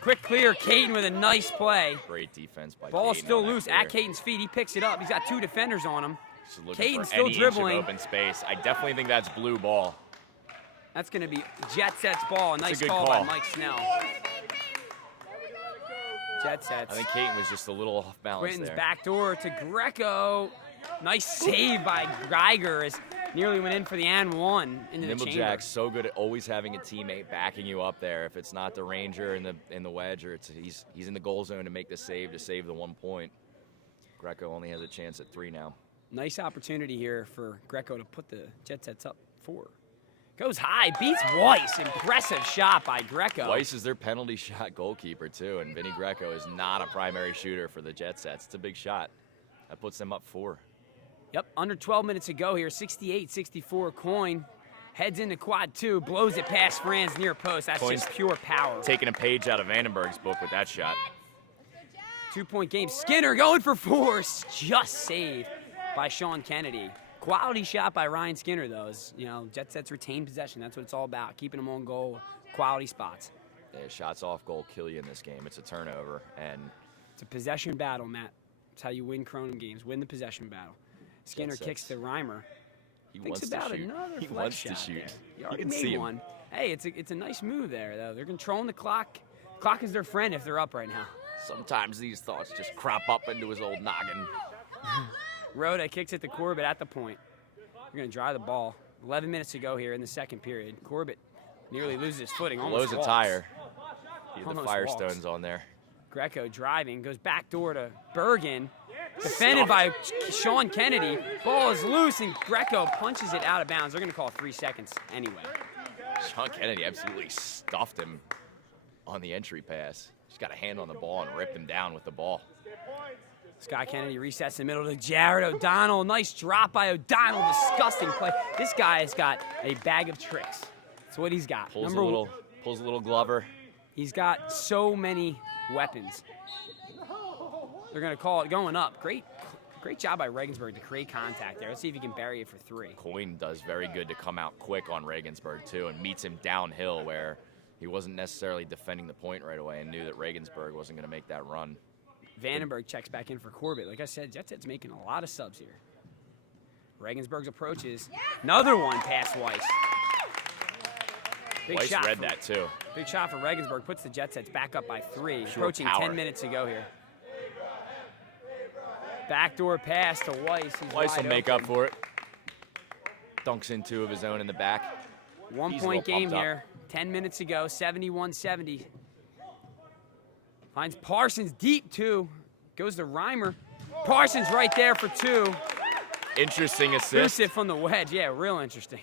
Quick clear, Caton with a nice play. Great defense by Ball Caton still on that loose clear. at Caton's feet. He picks it up. He's got 2 defenders on him. Just looking Caton's for still any dribbling. inch of open space. I definitely think that's blue ball. That's going to be Jet Sets ball. A nice good call by call. Mike Snell. Jet Sets. I think Caton was just a little off balance Quinton's there. back door to Greco. Nice save by Geiger as nearly went in for the and one into the chamber. Nimblejack's so good at always having a teammate backing you up there. If it's not the Ranger in the wedge, or he's in the goal zone to make the save to save the 1 point. Greco only has a chance at 3 now. Nice opportunity here for Greco to put the Jet Sets up 4. Goes high, beats Weiss. Impressive shot by Greco. Weiss is their penalty shot goalkeeper too, and Vinny Greco is not a primary shooter for the Jet Sets. It's a big shot. That puts them up 4. Yep, under 12 minutes to go here. 68-64 Coin. Heads into quad 2, blows it past Franz near post. That's Coin's just pure power. Taking a page out of Vandenberg's book with that shot. 2-point game. Skinner going for 4. Just saved by Sean Kennedy. Quality shot by Ryan Skinner, though. Jet Sets retain possession. That's what it's all about. Keeping them on goal. Quality spots. Yeah, shots off goal kill you in this game. It's a turnover, and it's a possession battle, Matt. It's how you win Kronum games. Win the possession battle. Skinner kicks to Reimer. He Thinks wants about to shoot. another He flex wants shot to shoot. there. He You already can made see him. one. Hey, it's a nice move there, though. They're controlling the clock. Clock is their friend if they're up right now. Sometimes these thoughts just crop up into his old noggin. Rhoda kicks it to Corbett at the point. They're going to drive the ball. 11 minutes to go here in the second period. Corbett nearly loses his footing. Blows a walks. tire. He had the Almost Firestones on there. Greco driving, goes back door to Bergen. Defended by Sean Kennedy. Ball is loose, and Greco punches it out of bounds. They're going to call 3 seconds anyway. Sean Kennedy absolutely stuffed him on the entry pass. Just got a hand on the ball and ripped him down with the ball. Scott Kennedy resets in the middle to Jared O'Donnell. Nice drop by O'Donnell. Disgusting play. This guy has got a bag of tricks. That's what he's got. Pulls a little Glover. He's got so many weapons. They're going to call it going up. Great job by Regensburg to create contact there. Let's see if he can bury it for 3. Coyne does very good to come out quick on Regensburg, too, and meets him downhill where he wasn't necessarily defending the point right away and knew that Regensburg wasn't going to make that run. Vandenberg checks back in for Corbett. Like I said, Jet Set's making a lot of subs here. Regensburg's approaches. Another one past Weiss. Weiss read that, too. Big shot for Regensburg. Puts the Jet Sets back up by 3. Sure Approaching power. 10 minutes to go here. Backdoor pass to Weiss. He's Weiss will wide make open. up for it. Dunks in 2 of his own in the back. 1 point game here. 10 minutes to go. 71-70. Finds Parsons deep, too. Goes to Reimer. Parsons right there for 2. Interesting assist. Boosts it from the wedge. Yeah, real interesting.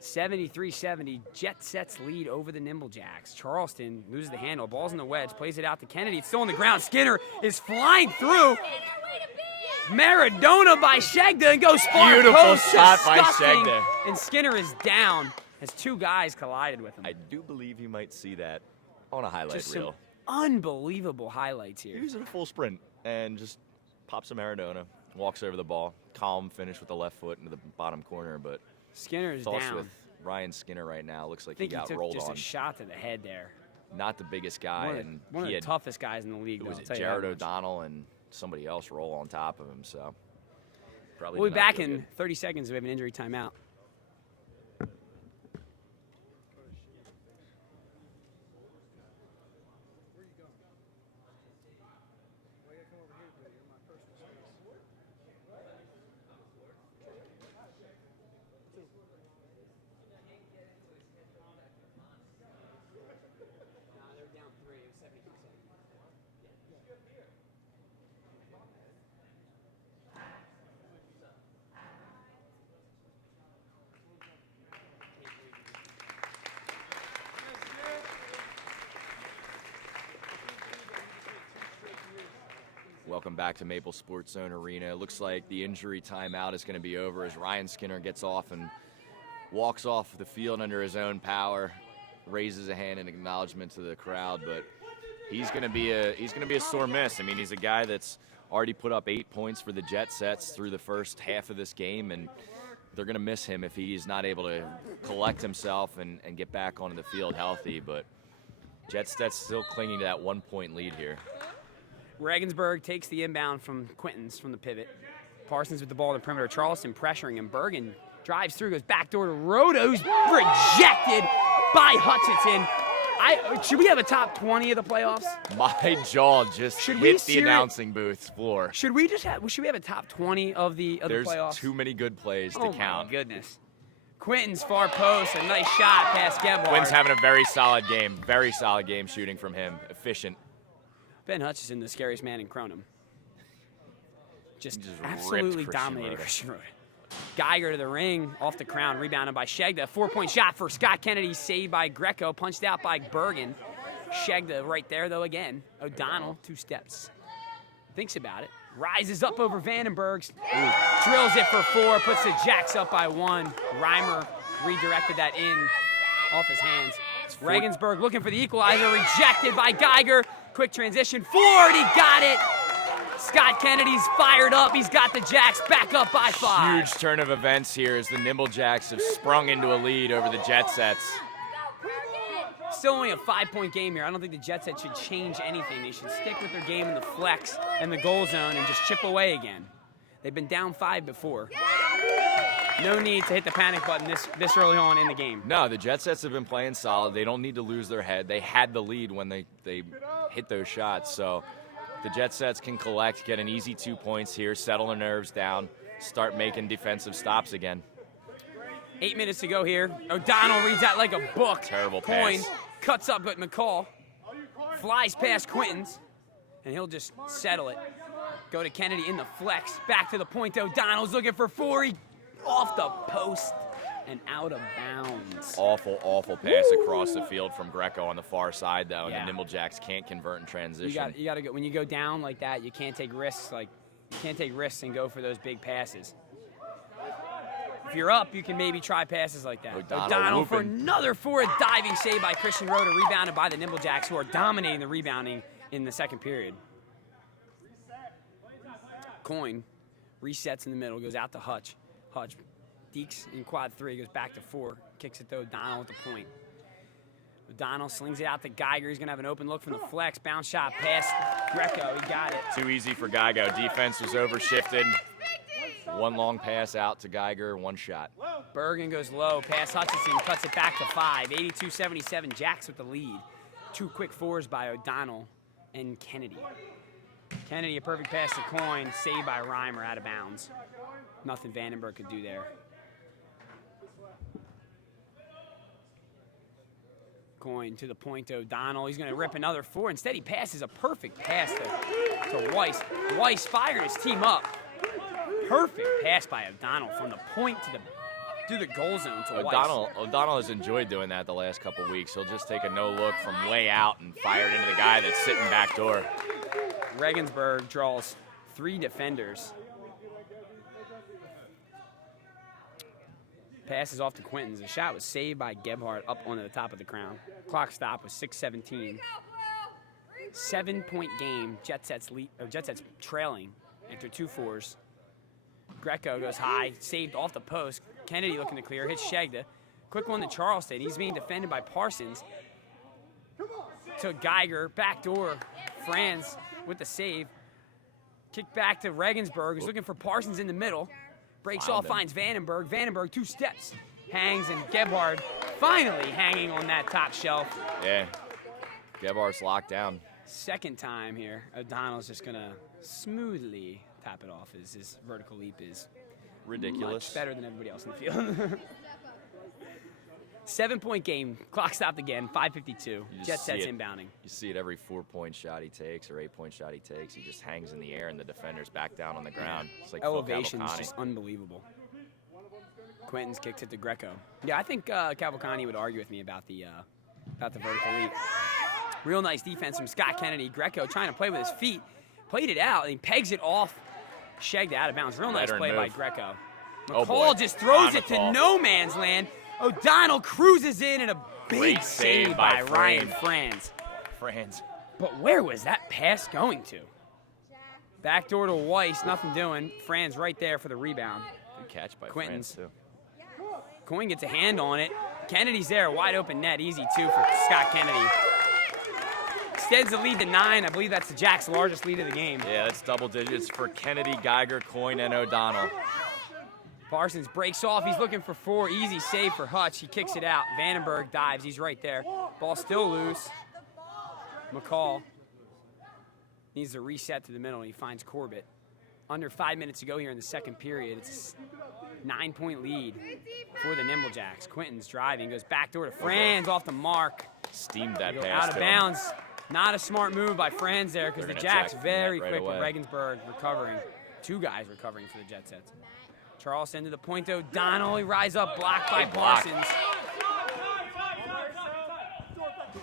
73-70. Jet Sets lead over the Nimblejacks. Charleston loses the handle. Ball's in the wedge. Plays it out to Kennedy. It's still on the ground. Skinner is flying through. Maradona by Shegda and goes far Beautiful post. shot by Disgusting. Shegda. And Skinner is down as 2 guys collided with him. I do believe you might see that on a highlight Just some reel. unbelievable highlights here. He was in a full sprint and just pops a Maradona, walks over the ball. Calm finish with the left foot into the bottom corner, but Skinner is thoughts down. with Ryan Skinner right now. Looks like I think he got took rolled just on. a shot to the head there. Not the biggest guy, and One of he the had toughest guys in the league. it though, was I'll tell you Jared that much. O'Donnell and somebody else roll on top of him. So probably We'll did be not back feel in good. 30 seconds. We have an injury timeout. Welcome back to Maple Sports Zone Arena. It looks like the injury timeout is going to be over as Ryan Skinner gets off and walks off the field under his own power, raises a hand in acknowledgement to the crowd, but he's going to be a sore miss. I mean, he's a guy that's already put up 8 points for the Jet Sets through the first half of this game, and they're going to miss him if he's not able to collect himself and get back onto the field healthy. But Jet Sets still clinging to that 1 point lead here. Regensburg takes the inbound from Quintons from the pivot. Parsons with the ball in the perimeter. Charleston pressuring him. Bergen drives through, goes back door to Rhoda, who's rejected by Hutchinson. Should we have a top 20 of the playoffs? My jaw just Should we hit the announcing booth floor. Should we have a top 20 of the playoffs? There's too many good plays to count. Oh my goodness. Quentin's far post, a nice shot past Gebhardt. Quentin's having a very solid game shooting from him. Efficient. Ben Hutchison, the scariest man in Kronum. Just ripped absolutely Christian dominated Roeder. Christian Roeder. Geiger to the ring, off the crown, rebounded by Shegda. 4-point shot for Scott Kennedy, saved by Greco, punched out by Bergen. Shegda right there, though, again. O'Donnell, 2 steps. Thinks about it. Rises up over Vandenberg. Drills it for 4, puts the Jacks up by 1. Reimer redirected that in off his hands. Regensburg looking for the equalizer, rejected by Geiger. Quick transition forward, he got it. Scott Kennedy's fired up. He's got the Jacks back up by 5. Huge turn of events here as the Nimble Jacks have sprung into a lead over the Jet Sets. Still only a 5-point game here. I don't think the Jet Set should change anything. They should stick with their game in the flex and the goal zone and just chip away again. They've been down 5 before. No need to hit the panic button this early on in the game. No, the Jet Sets have been playing solid. They don't need to lose their head. They had the lead when they hit those shots. So the Jet Sets can collect, get an easy 2 points here, settle their nerves down, start making defensive stops again. 8 minutes to go here. O'Donnell reads that like a book. Terrible Coin pass. cuts up at McCall. Flies past Quintins. And he'll just settle it. Go to Kennedy in the flex. Back to the point. O'Donnell's looking for 4. He off the post and out of bounds. Awful pass across the field from Greco on the far side, though, and the Nimble Jacks can't convert in transition. You got to go when you go down like that. You can't take risks. And go for those big passes. If you're up, you can maybe try passes like that. O'Donnell for another forward diving save by Christian Roeder, rebounded by the Nimble Jacks, who are dominating the rebounding in the second period. Coin resets in the middle, goes out to Hutch. Hutch dekes in quad 3, goes back to 4, kicks it to O'Donnell at the point. O'Donnell slings it out to Geiger. He's going to have an open look from the flex. Bounce shot past Greco. He got it. Too easy for Geiger. Defense was overshifted. One long pass out to Geiger, 1 shot. Bergen goes low. Pass Hutchinson, cuts it back to 5. 82-77, Jacks with the lead. 2 quick 4s by O'Donnell and Kennedy. Kennedy, a perfect pass to Coin, saved by Reimer out of bounds. Nothing Vandenberg could do there. Coin to the point to O'Donnell. He's going to rip another 4. Instead, he passes a perfect pass to Weiss. Weiss firing his team up. Perfect pass by O'Donnell from the point through the goal zone to Weiss. O'Donnell has enjoyed doing that the last couple weeks. He'll just take a no-look from way out and fire it into the guy that's sitting back door. Regensburg draws 3 defenders. Passes off to Quintins. The shot was saved by Gebhardt up onto the top of the crown. Clock stop was 6:17. 7-point game. Jet Sets trailing after 2 4s. Greco goes high, saved off the post. Kennedy looking to clear, hits Shegda. Quick one to Charleston. He's being defended by Parsons. To Geiger, backdoor. Franz with the save. Kick back to Regensburg, who's looking for Parsons in the middle. Breaks off, finds Vandenberg. Vandenberg 2 steps. Hangs, and Gebhardt finally hanging on that top shelf. Yeah, Gebhardt's locked down. Second time here. O'Donnell's just going to smoothly tap it off. His vertical leap is ridiculous. Much better than everybody else in the field. 7-point game. Clock stopped again. 5:52. Jet Sets inbounding. You see it every 4-point shot he takes or 8-point shot he takes. He just hangs in the air and the defender's back down on the ground. It's like elevation is just unbelievable. Quentin's kicks it to Greco. Yeah, I think Cavalcante would argue with me about the vertical leap. Real nice defense from Scott Kennedy. Greco trying to play with his feet. Played it out, and he pegs it off. Shagged out of bounds. Real nice play by Greco. McCall just throws it to no man's land. O'Donnell cruises in, and a big save by Ryan Franz. But where was that pass going to? Backdoor to Weiss, nothing doing. Franz right there for the rebound. Good catch by Quintins. Franz, too. Coin gets a hand on it. Kennedy's there, wide open net, easy 2 for Scott Kennedy. Extends the lead to 9. I believe that's the Jacks' largest lead of the game. Yeah, that's double digits for Kennedy, Geiger, Coin, and O'Donnell. Parsons breaks off. He's looking for 4. Easy save for Hutch. He kicks it out. Vandenberg dives. He's right there. Ball still loose. McCall needs to reset to the middle, and he finds Corbett. Under 5 minutes to go here in the second period. It's a 9-point lead for the Nimble Jacks. Quinton's driving, goes backdoor to Franz, off the mark. Steamed that pass Out of bounds. Not a smart move by Franz there, because the Jacks very quick with Regensburg recovering. 2 guys recovering for the Jet Sets. Charleston to the point, though. O'Donnell, rise up, blocked by Parsons.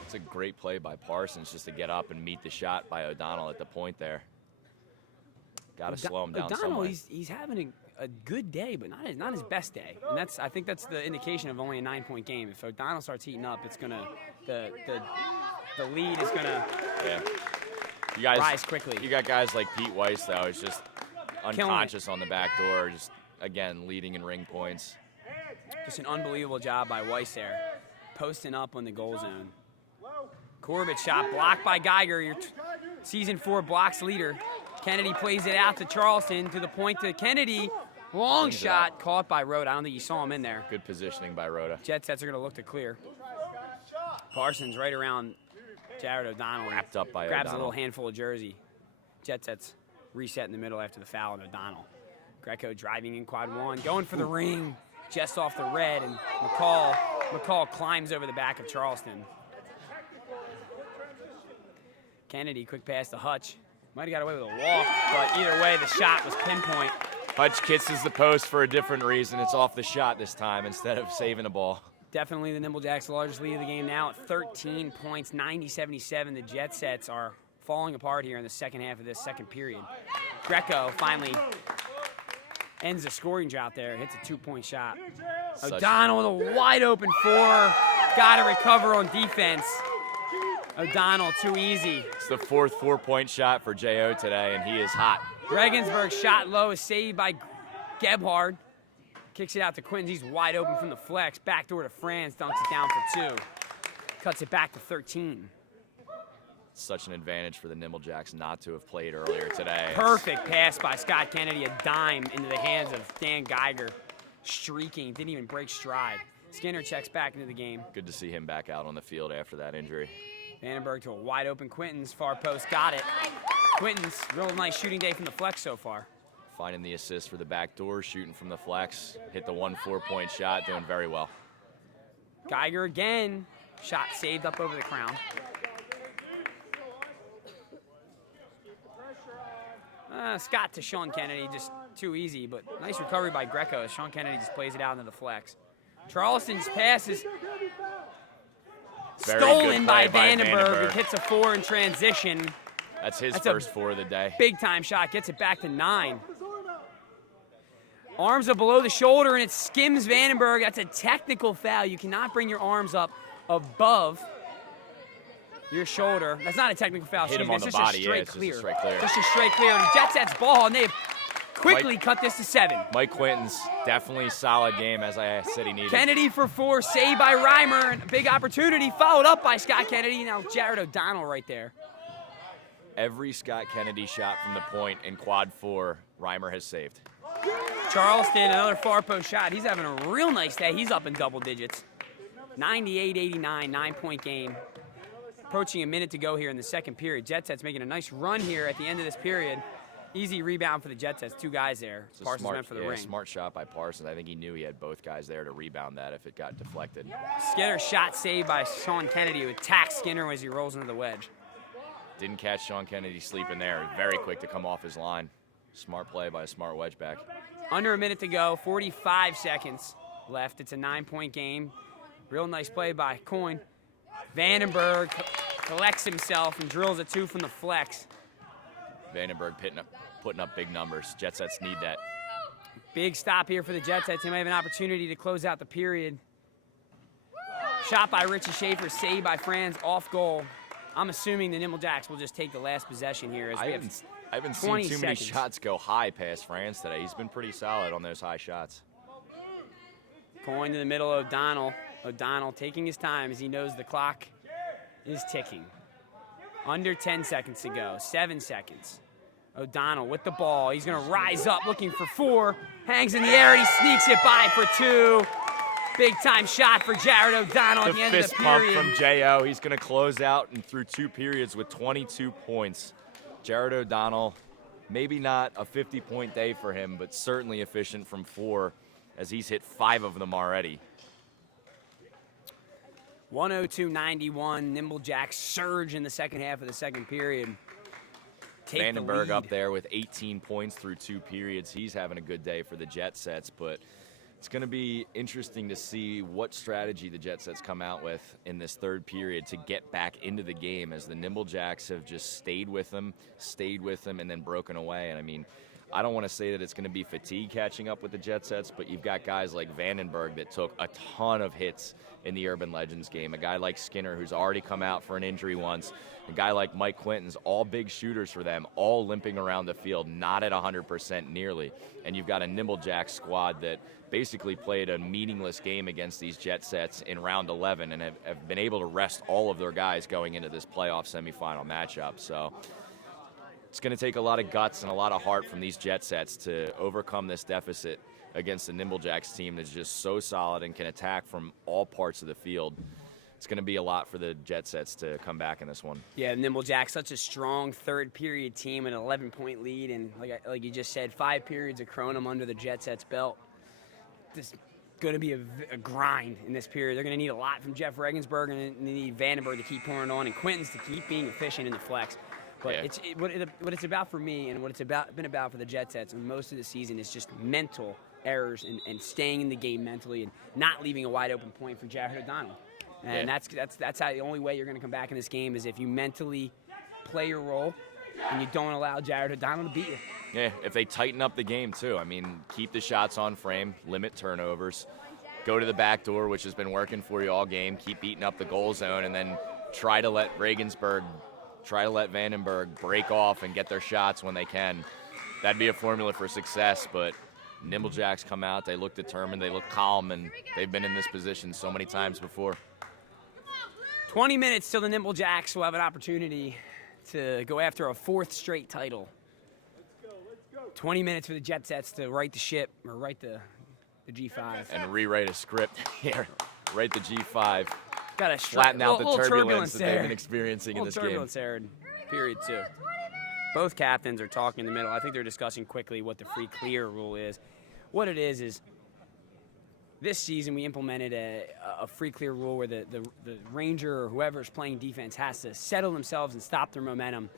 It's a great play by Parsons just to get up and meet the shot by O'Donnell at the point there. Got to slow him down O'Donnell, somewhere. he's having a good day, but not his best day. And I think that's the indication of only a 9-point game. If O'Donnell starts heating up, it's gonna the lead is gonna rise quickly. You got guys like Pete Weiss though, is just unconscious on the back door, just again leading in ring points. Just an unbelievable job by Weiss there, posting up on the goal zone. Corbett shot blocked by Geiger, your season 4 blocks leader. Kennedy plays it out to Charleston, to the point to Kennedy. Long shot caught by Rhoda. I don't think you saw him in there. Good positioning by Rhoda. Jet Sets are going to look to clear. Parsons right around Jared O'Donnell. Wrapped up by grabs O'Donnell. a little handful of jersey. Jet Sets reset in the middle after the foul on O'Donnell. Greco driving in quad 1, going for the ring, just off the red, and McCall climbs over the back of Charleston. Kennedy, quick pass to Hutch. Might have got away with a walk, but either way, the shot was pinpoint. Hutch kisses the post for a different reason. It's off the shot this time instead of saving the ball. Definitely the Nimble Jacks' largest lead of the game now at 13 points, 90-77. The Jet Sets are falling apart here in the second half of this second period. Greco finally ends the scoring drought there, hits a 2-point shot. O'Donnell with a wide open 4, got to recover on defense. O'Donnell, too easy. It's the 4th 4-point shot for J.O. today, and he is hot. Regensburg shot low, is saved by Gebhard. Kicks it out to Quinton. He's wide open from the flex. Backdoor to Franz, dunks it down for 2. Cuts it back to 13. Such an advantage for the Nimble Jacks not to have played earlier today. Perfect pass by Scott Kennedy, a dime into the hands of Dan Geiger. Streaking, didn't even break stride. Skinner checks back into the game. Good to see him back out on the field after that injury. Vandenberg to a wide open Quinton's far post, got it. Quinton's real nice shooting day from the flex so far. Finding the assist for the back door, shooting from the flex. Hit the 1 4-point shot, doing very well. Geiger again, shot saved up over the crown. Scott to Sean Kennedy, just too easy, but nice recovery by Greco. Sean Kennedy just plays it out into the flex. Charleston's pass is stolen by Vandenberg, who hits a 4 in transition. That's his first 4 of the day. Big time shot, gets it back to 9. Arms up below the shoulder, and it skims Vandenberg. That's a technical foul. You cannot bring your arms up above your shoulder. That's not a technical foul. Hit him on the body, yeah, it's just a straight clear. Just a straight clear. And the Jet Sets ball, and they've quickly cut this to 7. Mike Quinton's definitely solid game, as I said he needed. Kennedy for 4, saved by Reimer, and a big opportunity, followed up by Scott Kennedy. Now Jared O'Donnell right there. Every Scott Kennedy shot from the point in quad 4, Reimer has saved. Charleston, another far post shot. He's having a real nice day. He's up in double digits. 98-89, 9-point game. Approaching a minute to go here in the second period. Jet Sets making a nice run here at the end of this period. Easy rebound for the Jet Sets. 2 guys there. Parsons went for the ring. Smart shot by Parsons. I think he knew he had both guys there to rebound that if it got deflected. Skinner shot saved by Sean Kennedy, who attacks Skinner as he rolls into the wedge. Didn't catch Sean Kennedy sleeping there. Very quick to come off his line. Smart play by a smart wedge back. Under a minute to go, 45 seconds left. It's a 9-point game. Real nice play by Coyne. Vandenberg collects himself and drills a 2 from the flex. Vandenberg putting up big numbers. Jet Sets need that. Big stop here for the Jet Sets. They might have an opportunity to close out the period. Shot by Richie Schaefer, saved by Franz, off goal. I'm assuming the Nimble Jacks will just take the last possession here. As I haven't seen too many shots go high past Franz today. He's been pretty solid on those high shots. Coyne to the middle, O'Donnell. O'Donnell taking his time as he knows the clock is ticking. Under 10 seconds to go, 7 seconds. O'Donnell with the ball. He's going to rise up looking for 4. Hangs in the air and he sneaks it by for 2. Big time shot for Jared O'Donnell at the end of fist the pump period. from J.O. He's going to close out and through 2 periods with 22 points. Jared O'Donnell, maybe not a 50-point day for him, but certainly efficient from 4 as he's hit 5 of them already. 102-91, Nimble Jacks surge in the second half of the second period. Take the Vandenberg lead. up there with 18 points through 2 periods. He's having a good day for the Jet Sets, but it's going to be interesting to see what strategy the Jet Sets come out with in this third period to get back into the game, as the Nimble Jacks have just stayed with them, and then broken away. And I mean, I don't want to say that it's going to be fatigue catching up with the Jet Sets, but you've got guys like Vandenberg that took a ton of hits in the Urban Legends game, a guy like Skinner who's already come out for an injury once, a guy like Mike Quinton's, all big shooters for them, all limping around the field, not at 100% nearly. And you've got a Nimble Jack squad that basically played a meaningless game against these Jet Sets in round 11 and have been able to rest all of their guys going into this playoff semifinal matchup. So it's going to take a lot of guts and a lot of heart from these Jet Sets to overcome this deficit against the Nimble Jacks team that's just so solid and can attack from all parts of the field. It's going to be a lot for the Jet Sets to come back in this one. Yeah, Nimble Jacks, such a strong third period team, an 11-point lead, and like you just said, 5 periods of Kronum under the Jet Sets belt. This going to be a grind in this period. They're going to need a lot from Jeff Regensburg, and they need Vandenberg to keep pouring on, and Quinton's to keep being efficient in the flex. But yeah. What it's about for me, and what it's been about for the Jet Sets and most of the season, is just mental errors and staying in the game mentally and not leaving a wide open point for Jared O'Donnell. And that's how the only way you're going to come back in this game is if you mentally play your role and you don't allow Jared O'Donnell to beat you. Yeah, if they tighten up the game too. I mean, keep the shots on frame, limit turnovers, go to the back door, which has been working for you all game, keep beating up the goal zone, and then try to let Vandenberg break off and get their shots when they can. That'd be a formula for success, but Nimble Jacks come out, they look determined, they look calm, and they've been in this position so many times before. 20 minutes till the Nimble Jacks will have an opportunity to go after a 4th straight title. 20 minutes for the Jet Sets to right the ship, or write the G5. And rewrite a script here. Write the G5. Got to flatten out the turbulence that they've been experiencing in this game. Turbulence there in period 2. Both captains are talking in the middle. I think they're discussing quickly what the free clear rule is. What it is this season we implemented a free clear rule where the Ranger or whoever's playing defense has to settle themselves and stop their momentum.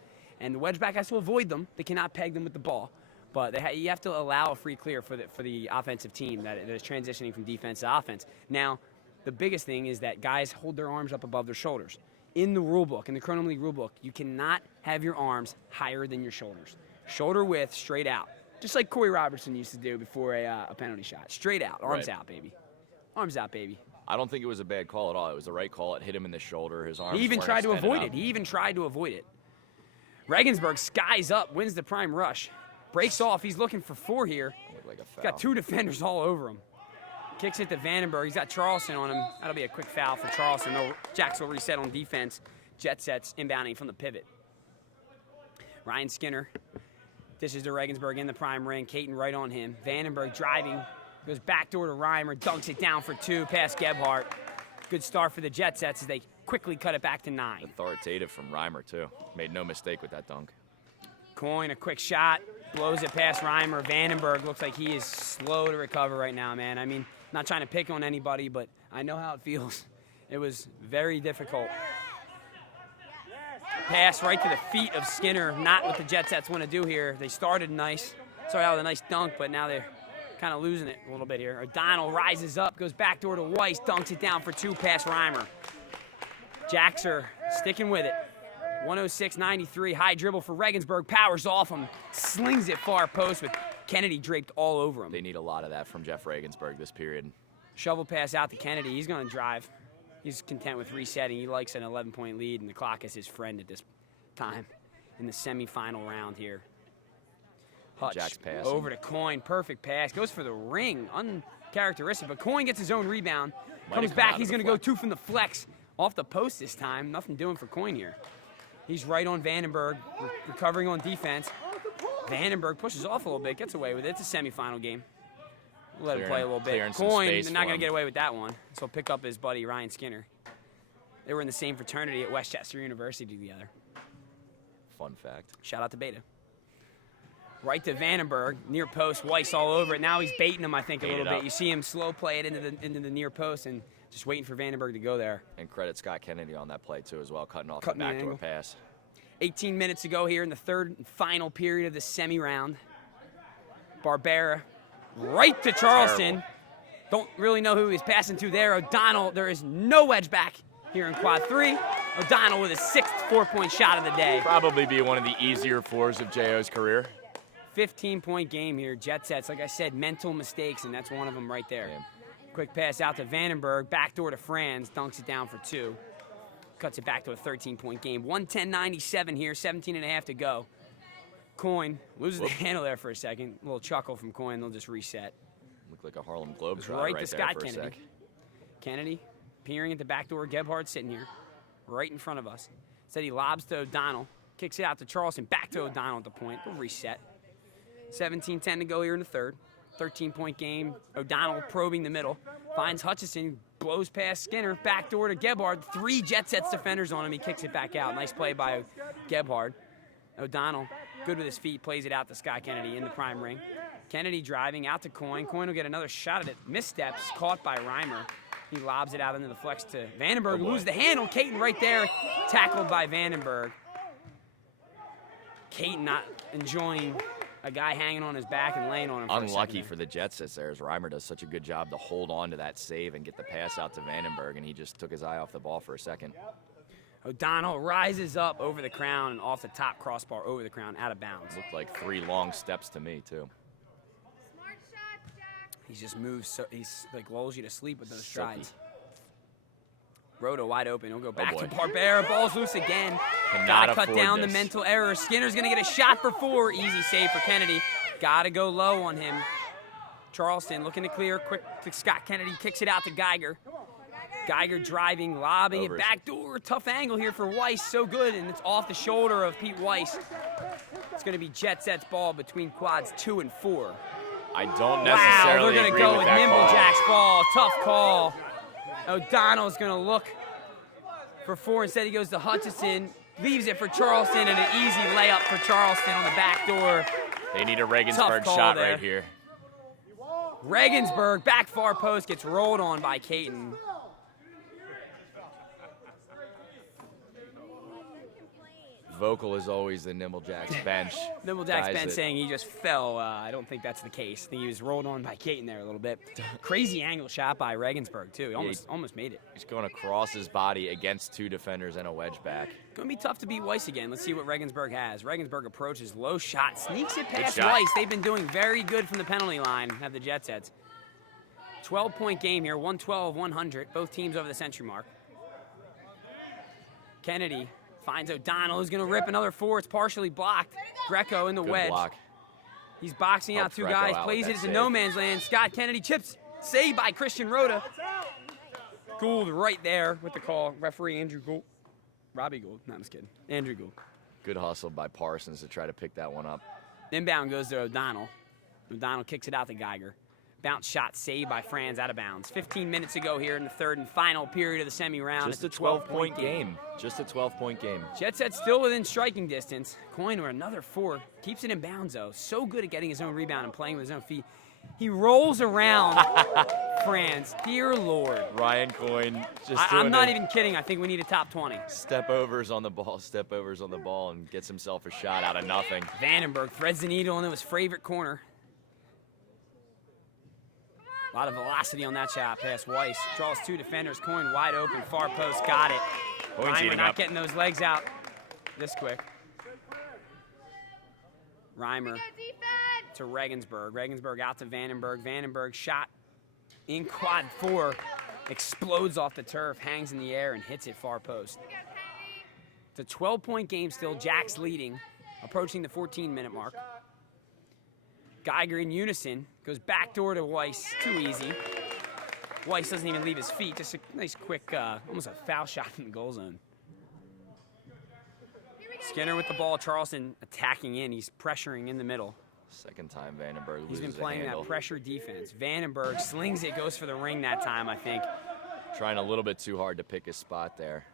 And the wedgeback has to avoid them. They cannot peg them with the ball. But you have to allow a free clear for the offensive team that is transitioning from defense to offense. Now, the biggest thing is that guys hold their arms up above their shoulders. In the rule book, in the Kronum League rule book, you cannot have your arms higher than your shoulders. Shoulder width, straight out. Just like Corey Robertson used to do before a penalty shot. Straight out, arms out, baby. Arms out, baby. I don't think it was a bad call at all. It was the right call. It hit him in the shoulder. His arms He even tried to avoid up. it. Regensburg skies up, wins the prime rush. Breaks off. He's looking for 4 here. Like a foul. He's got 2 defenders all over him. Kicks it to Vandenberg. He's got Charleston on him. That'll be a quick foul for Charleston. Jacks will reset on defense. Jet Sets inbounding from the pivot. Ryan Skinner dishes to Regensburg in the prime ring. Caton right on him. Vandenberg driving. Goes backdoor to Reimer. Dunks it down for 2 past Gebhardt. Good start for the Jet Sets as they quickly cut it back to 9. Authoritative from Reimer, too. Made no mistake with that dunk. Coyne, a quick shot. Blows it past Reimer. Vandenberg looks like he is slow to recover right now, man. I mean, not trying to pick on anybody, but I know how it feels. It was very difficult. Pass right to the feet of Skinner. Not what the Jet Sets want to do here. They started nice. Started out with a nice dunk, but now they're kind of losing it a little bit here. O'Donnell rises up, goes backdoor to Weiss, dunks it down for 2 past Reimer. Jacks are sticking with it. 106-93, high dribble for Regensburg, powers off him, slings it far post with Kennedy draped all over him. They need a lot of that from Jeff Regensburg this period. Shovel pass out to Kennedy. He's going to drive. He's content with resetting. He likes an 11-point lead, and the clock is his friend at this time in the semifinal round here. Hutch Jack's passing. over to Coyne. Perfect pass. Goes for the ring. Uncharacteristic, but Coyne gets his own rebound. Comes back. He's going to go 2 from the flex. Off the post this time. Nothing doing for Coyne here. He's right on Vandenberg, recovering on defense. Vandenberg pushes off a little bit, gets away with it. It's a semifinal game. Let him play a little bit. Coin, they're not going to get away with that one. So he'll pick up his buddy Ryan Skinner. They were in the same fraternity at Westchester University together. Fun fact. Shout out to Beta. Right to Vandenberg, near post, Weiss all over it. Now he's baiting him, I think, a little bit. You see him slow play it into the near post and just waiting for Vandenberg to go there. And credit Scott Kennedy on that play, too, as well, cutting off the backdoor pass. 18 minutes to go here in the third and final period of the semi-round. Barbera right to Charleston. Don't really know who he's passing to there. O'Donnell, there is no wedge back here in quad 3. O'Donnell with his 6th 4-point shot of the day. Probably be one of the easier 4s of J.O.'s career. 15-point game here. Jet sets, like I said, mental mistakes, and that's one of them right there. Yeah. Quick pass out to Vandenberg, backdoor to Franz, dunks it down for 2. Cuts it back to a 13-point game. 110-97 here, 17 and a half to go. Coin loses the handle there for a second. A little chuckle from Coin, they'll just reset. Looked like a Harlem Globetrotter right right to there Scott for Kennedy. a sec. Kennedy peering at the back door. Gebhard sitting here, right in front of us. Said he lobs to O'Donnell, kicks it out to Charleston, back to O'Donnell at the point. We'll reset. 17-10 to go here in the third. 13-point game. O'Donnell probing the middle. Finds Hutchison, blows past Skinner, backdoor to Gebhard. 3 Jet Sets defenders on him. He kicks it back out. Nice play by Gebhard. O'Donnell, good with his feet, plays it out to Scott Kennedy in the prime ring. Kennedy driving out to Coin. Coin will get another shot at it. Missteps, caught by Reimer. He lobs it out into the flex to Vandenberg. Loses the handle. Caton right there, tackled by Vandenberg. Caton not enjoying a guy hanging on his back and laying on him. Unlucky for the Jet Sets there, as Reimer does such a good job to hold on to that save and get the pass out to Vandenberg, and he just took his eye off the ball for a second. O'Donnell rises up over the crown and off the top crossbar over the crown, out of bounds. Looked like 3 long steps to me, too. He just moves, so he's like lulls you to sleep with those Silky. strides. Rhoda wide open. He'll go back to Barbera. Ball's loose again. Gotta cut down the mental error. Skinner's gonna get a shot for 4. Easy save for Kennedy. Gotta go low on him. Charleston looking to clear. Quick to Scott Kennedy. Kicks it out to Geiger. Geiger driving, lobbing it backdoor. Tough angle here for Weiss. So good, and it's off the shoulder of Pete Weiss. It's gonna be Jet Set's ball between quads 2 and 4. I don't necessarily they're gonna go with Nimble Jack's ball. Tough call. O'Donnell's gonna look for 4. Instead, he goes to Hutchison. Leaves it for Charleston, and an easy layup for Charleston on the back door. They need a Regensburg shot right here. Regensburg, back far post, gets rolled on by Caton. Vocal is always the Nimble Jack's bench. Nimble Jack's bench saying he just fell. I don't think that's the case. I think he was rolled on by Caton there a little bit. Crazy angle shot by Regensburg, too. He almost made it. He's going across his body against 2 defenders and a wedge back. Going to be tough to beat Weiss again. Let's see what Regensburg has. Regensburg approaches, low shot, sneaks it past Weiss. They've been doing very good from the penalty line, have the Jet Sets. 12-point game here, 112-100. Both teams over the century mark. Kennedy finds O'Donnell, who's going to rip another 4. It's partially blocked. Greco in the wedge. Block. He's boxing out 2 guys, plays it into no man's land. Scott Kennedy chips, saved by Christian Rhoda. Gould right there with the call. Referee Andrew Gould. Robbie Gould. No, I'm just kidding. Andrew Gould. Good hustle by Parsons to try to pick that one up. Inbound goes to O'Donnell. O'Donnell kicks it out to Geiger. Bounce shot saved by Franz, out of bounds. 15 minutes to go here in the third and final period of the semi-round. Just a 12-point game. Just a 12-point game. Jet Set still within striking distance. Coin or another 4. Keeps it in bounds, though. So good at getting his own rebound and playing with his own feet. He rolls around Franz. Dear Lord. Ryan Coyne just I'm not even kidding. I think we need a top 20. Step-overs on the ball, and gets himself a shot out of nothing. Vandenberg threads the needle into his favorite corner. A lot of velocity on that shot past Weiss. Draws 2 defenders. Coin wide open. Far post. Got it. Reimer not getting those legs out this quick. Reimer to Regensburg. Regensburg out to Vandenberg. Vandenberg shot in quad 4. Explodes off the turf. Hangs in the air and hits it far post. It's a 12-point game still. Jack's leading. Approaching the 14-minute mark. Geiger in unison, goes backdoor to Weiss, too easy. Weiss doesn't even leave his feet, just a nice quick, almost a foul shot in the goal zone. Skinner with the ball, Charleston attacking in, he's pressuring in the middle. Second time Vandenberg He's loses been playing a handle. that pressure defense. Vandenberg slings it, goes for the ring that time, I think. Trying a little bit too hard to pick his spot there.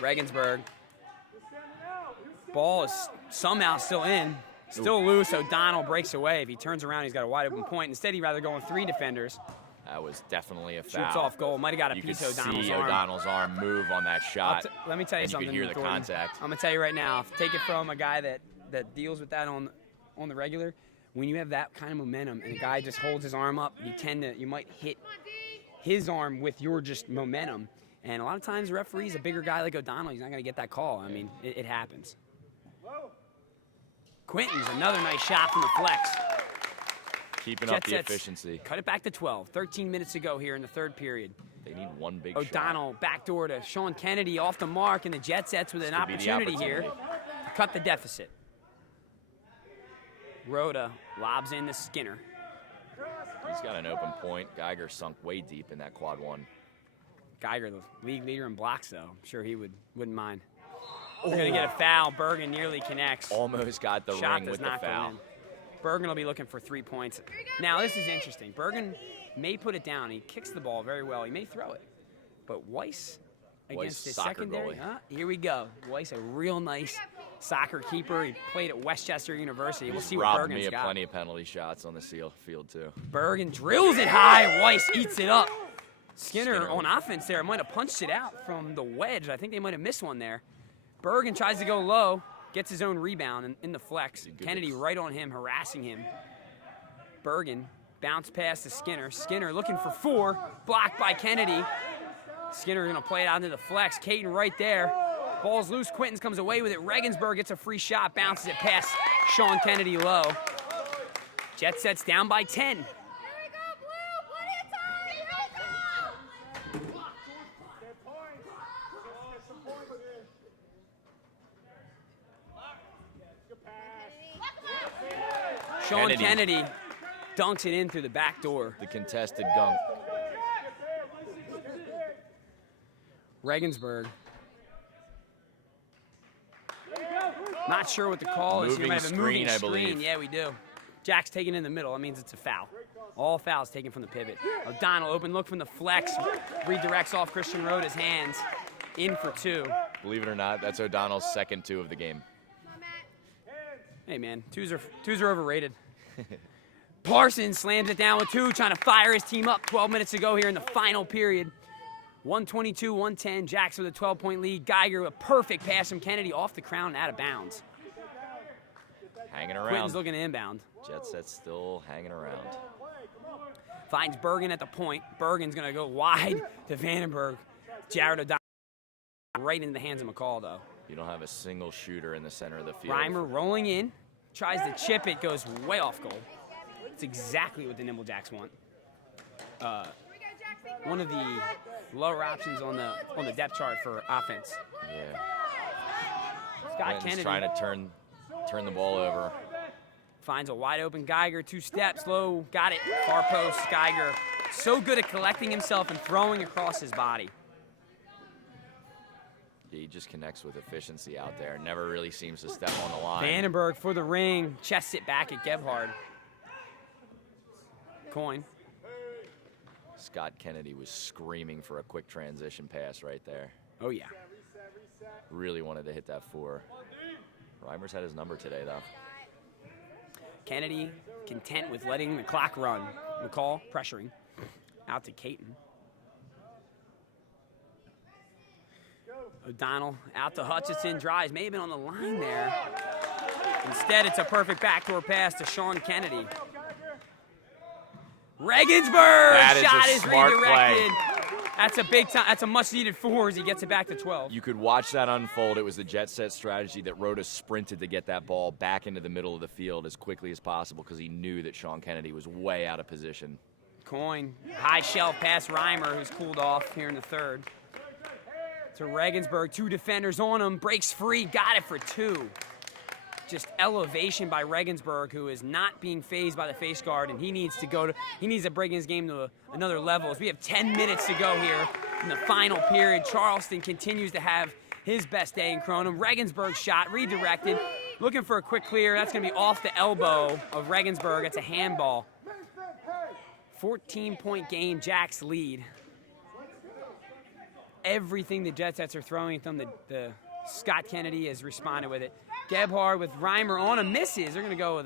Regensburg. Ball is somehow still in. Still loose. O'Donnell breaks away. If he turns around, he's got a wide open point. Instead, he'd rather go on 3 defenders. That was definitely a foul. Shoots off goal. Might have got a You piece could of O'Donnell's see arm. O'Donnell's arm move on that shot. Let me tell you and something. You could hear the Thornton. contact. I'm gonna tell you right now. Take it from a guy that deals with that on the regular. When you have that kind of momentum and a guy just holds his arm up, you might hit his arm with your just momentum. And a lot of times, the referee's a bigger guy like O'Donnell. He's not gonna get that call. I mean, it happens. Quinton's another nice shot from the flex. Keeping up the efficiency. Cut it back to 12. 13 minutes to go here in the third period. They need one big O'Donnell backdoor to Sean Kennedy off the mark, and the Jet Sets with an opportunity here to cut the deficit. Rhoda lobs in to Skinner. He's got an open point. Geiger sunk way deep in that quad 1. Geiger, the league leader in blocks, though. I'm sure he wouldn't mind. We're going to get a foul. Bergen nearly connects. Almost got the ring with the foul. Bergen will be looking for 3 points. Now, this is interesting. Bergen may put it down. He kicks the ball very well. He may throw it. But Weiss against his secondary. Here we go. Weiss, a real nice soccer keeper. He played at Westchester University. We'll see what Bergen's got. Robbed me of plenty of penalty shots on the field, too. Bergen drills it high. Weiss eats it up. Skinner on offense there might have punched it out from the wedge. I think they might have missed one there. Bergen tries to go low, gets his own rebound in the flex. Kennedy right on him, harassing him. Bergen bounce pass to Skinner. Skinner looking for 4, blocked by Kennedy. Skinner gonna play it out into the flex. Caton right there. Ball's loose. Quintons comes away with it. Regensburg gets a free shot, bounces it past Sean Kennedy low. Jet Sets down by 10. Sean Kennedy dunks it in through the back door. The contested dunk. Regensburg. Not sure what the call is. Moving screen, I believe. Yeah, we do. Jack's taken in the middle. That means it's a foul. All fouls taken from the pivot. O'Donnell open look from the flex. Redirects off Christian Rhoda's hands. In for 2. Believe it or not, that's O'Donnell's second 2 of the game. Hey, man, twos are overrated. Parsons slams it down with 2, trying to fire his team up. 12 minutes to go here in the final period. 122-110. Jacks with a 12-point lead. Geiger with a perfect pass from Kennedy off the crown and out of bounds. Hanging around. Quinton's looking to inbound. Jet Set's still hanging around. Finds Bergen at the point. Bergen's going to go wide to Vandenberg. Jared O'Donnell right into the hands of McCall, though. You don't have a single shooter in the center of the field. Reimer rolling in. Tries to chip it. Goes way off goal. It's exactly what the Nimble Jacks want. One of the lower options on the depth chart for offense. Yeah. Scott Kennedy trying to turn the ball over. Finds a wide open Geiger, 2 steps, low, got it, far post. Geiger, so good at collecting himself and throwing across his body. Yeah, he just connects with efficiency out there. Never really seems to step on the line. Vandenberg for the ring, chests it back at Gebhard. Coin. Scott Kennedy was screaming for a quick transition pass right there. Oh, yeah. Really wanted to hit that 4. Reimer's had his number today, though. Kennedy content with letting the clock run. McCall pressuring. Out to Caton. O'Donnell out to Hutchison. Drives, may have been on the line there. Instead, it's a perfect backdoor pass to Sean Kennedy. Regensburg! Shot is redirected. That's a big time. That's a much-needed 4 as he gets it back to 12. You could watch that unfold. It was the Jet Set strategy that Rhoda sprinted to get that ball back into the middle of the field as quickly as possible because he knew that Sean Kennedy was way out of position. Coin. High shelf pass Reimer, who's cooled off here in the third. To Regensburg. 2 defenders on him. Breaks free. Got it for 2. Just elevation by Regensburg, who is not being phased by the face guard, and he needs to bring his game to another level. As we have 10 minutes to go here in the final period. Charleston continues to have his best day in Kronum. Regensburg shot redirected. Looking for a quick clear. That's going to be off the elbow of Regensburg. It's a handball. 14-point game, Jacks lead. Everything the Jet Sets are throwing at them, the Scott Kennedy has responded with it. Gebhard with Reimer on a misses. They're going to go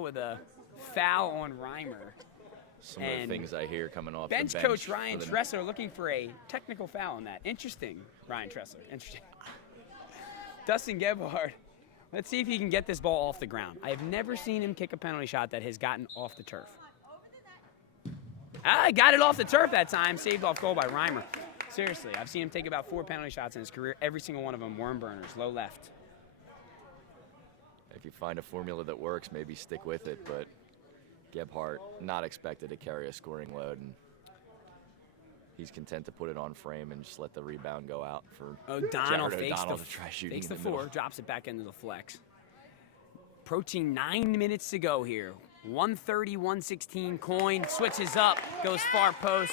with a foul on Reimer. Some of the things I hear coming off bench the bench. Coach Ryan Tressler looking for a technical foul on that. Interesting, Ryan Tressler. Interesting. Dustin Gebhard. Let's see if he can get this ball off the ground. I have never seen him kick a penalty shot that has gotten off the turf. I got it off the turf that time. Saved off goal by Reimer. Seriously, I've seen him take about 4 penalty shots in his career. Every single one of them worm burners, low left. If you find a formula that works, maybe stick with it, but Gebhardt not expected to carry a scoring load, and he's content to put it on frame and just let the rebound go out for O'Donnell Jared fakes O'Donnell to try shooting fakes in the the 4, middle. drops it back into the flex. Approaching 9 minutes to go here. 130-116. Coin switches up, goes far post,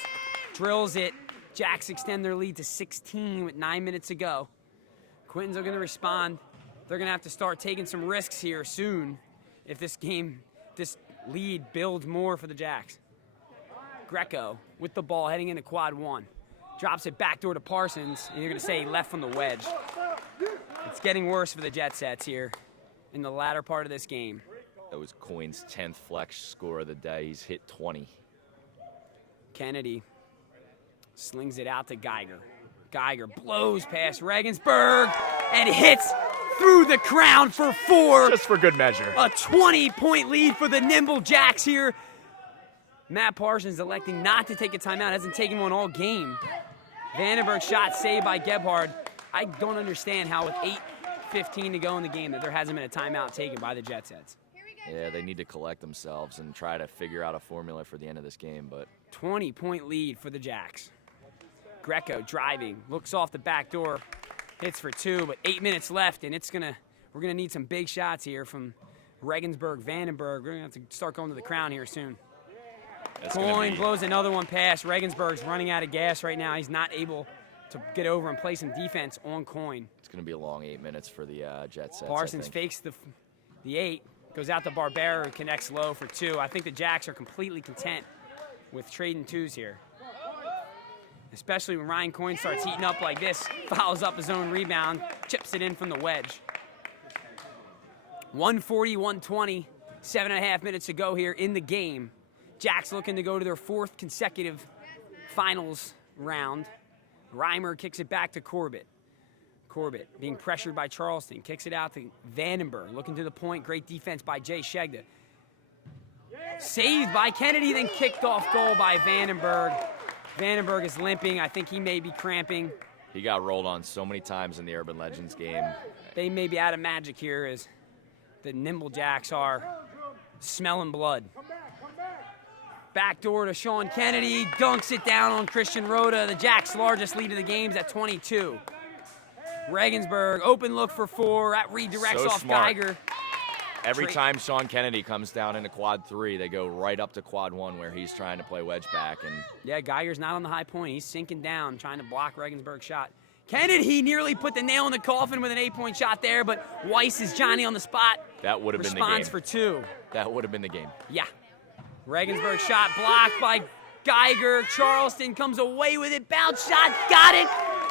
drills it. Jacks extend their lead to 16 with 9 minutes to go. Quintons are going to respond. They're going to have to start taking some risks here soon if this lead builds more for the Jacks. Greco with the ball heading into quad 1. Drops it backdoor to Parsons, and you're going to say he left from the wedge. It's getting worse for the Jet Sets here in the latter part of this game. That was Coyne's 10th flex score of the day. He's hit 20. Kennedy slings it out to Geiger. Geiger blows past Regensburg and hits through the crown for 4. Just for good measure. A 20-point lead for the Nimble Jacks here. Matt Parsons electing not to take a timeout. Hasn't taken one all game. Vandenberg shot saved by Gebhard. I don't understand how with 8:15 to go in the game that there hasn't been a timeout taken by the Jet Sets. Yeah, they need to collect themselves and try to figure out a formula for the end of this game, but 20-point lead for the Jacks. Greco driving, looks off the back door, hits for 2, but 8 minutes left, and we're gonna need some big shots here from Regensburg, Vandenberg. We're gonna have to start going to the crown here soon. Coyne blows another one past. Regensburg's running out of gas right now. He's not able to get over and play some defense on Coyne. It's going to be a long 8 minutes for the Jet Sets. Parsons fakes the 8, goes out to Barbera, who connects low for 2. I think the Jacks are completely content with trading 2s here. Especially when Ryan Coyne starts heating up like this, fouls up his own rebound, chips it in from the wedge. 140-120, 7.5 minutes to go here in the game. Jacks looking to go to their 4th consecutive finals round. Reimer kicks it back to Corbett. Corbett being pressured by Charleston, kicks it out to Vandenberg, looking to the point, great defense by Jay Shegda. Saved by Kennedy, then kicked off goal by Vandenberg. Vandenberg is limping, I think he may be cramping. He got rolled on so many times in the Urban Legends game. They may be out of magic here as the Nimble Jacks are smelling blood. Backdoor to Sean Kennedy, dunks it down on Christian Rhoda. The Jacks' largest lead of the game is at 22. Regensburg, open look for 4. That redirects So off smart. Geiger. Every time Sean Kennedy comes down into quad 3, they go right up to quad 1 where he's trying to play wedge back. And Yeah, Geiger's not on the high point. He's sinking down, trying to block Regensburg's shot. Kennedy nearly put the nail in the coffin with an 8-point shot there, but Weiss is Johnny on the spot. that would have been the game. Responds for 2. That would have been the game. Yeah. Regensburg shot blocked by Geiger. Charleston comes away with it. Bounce shot, got it.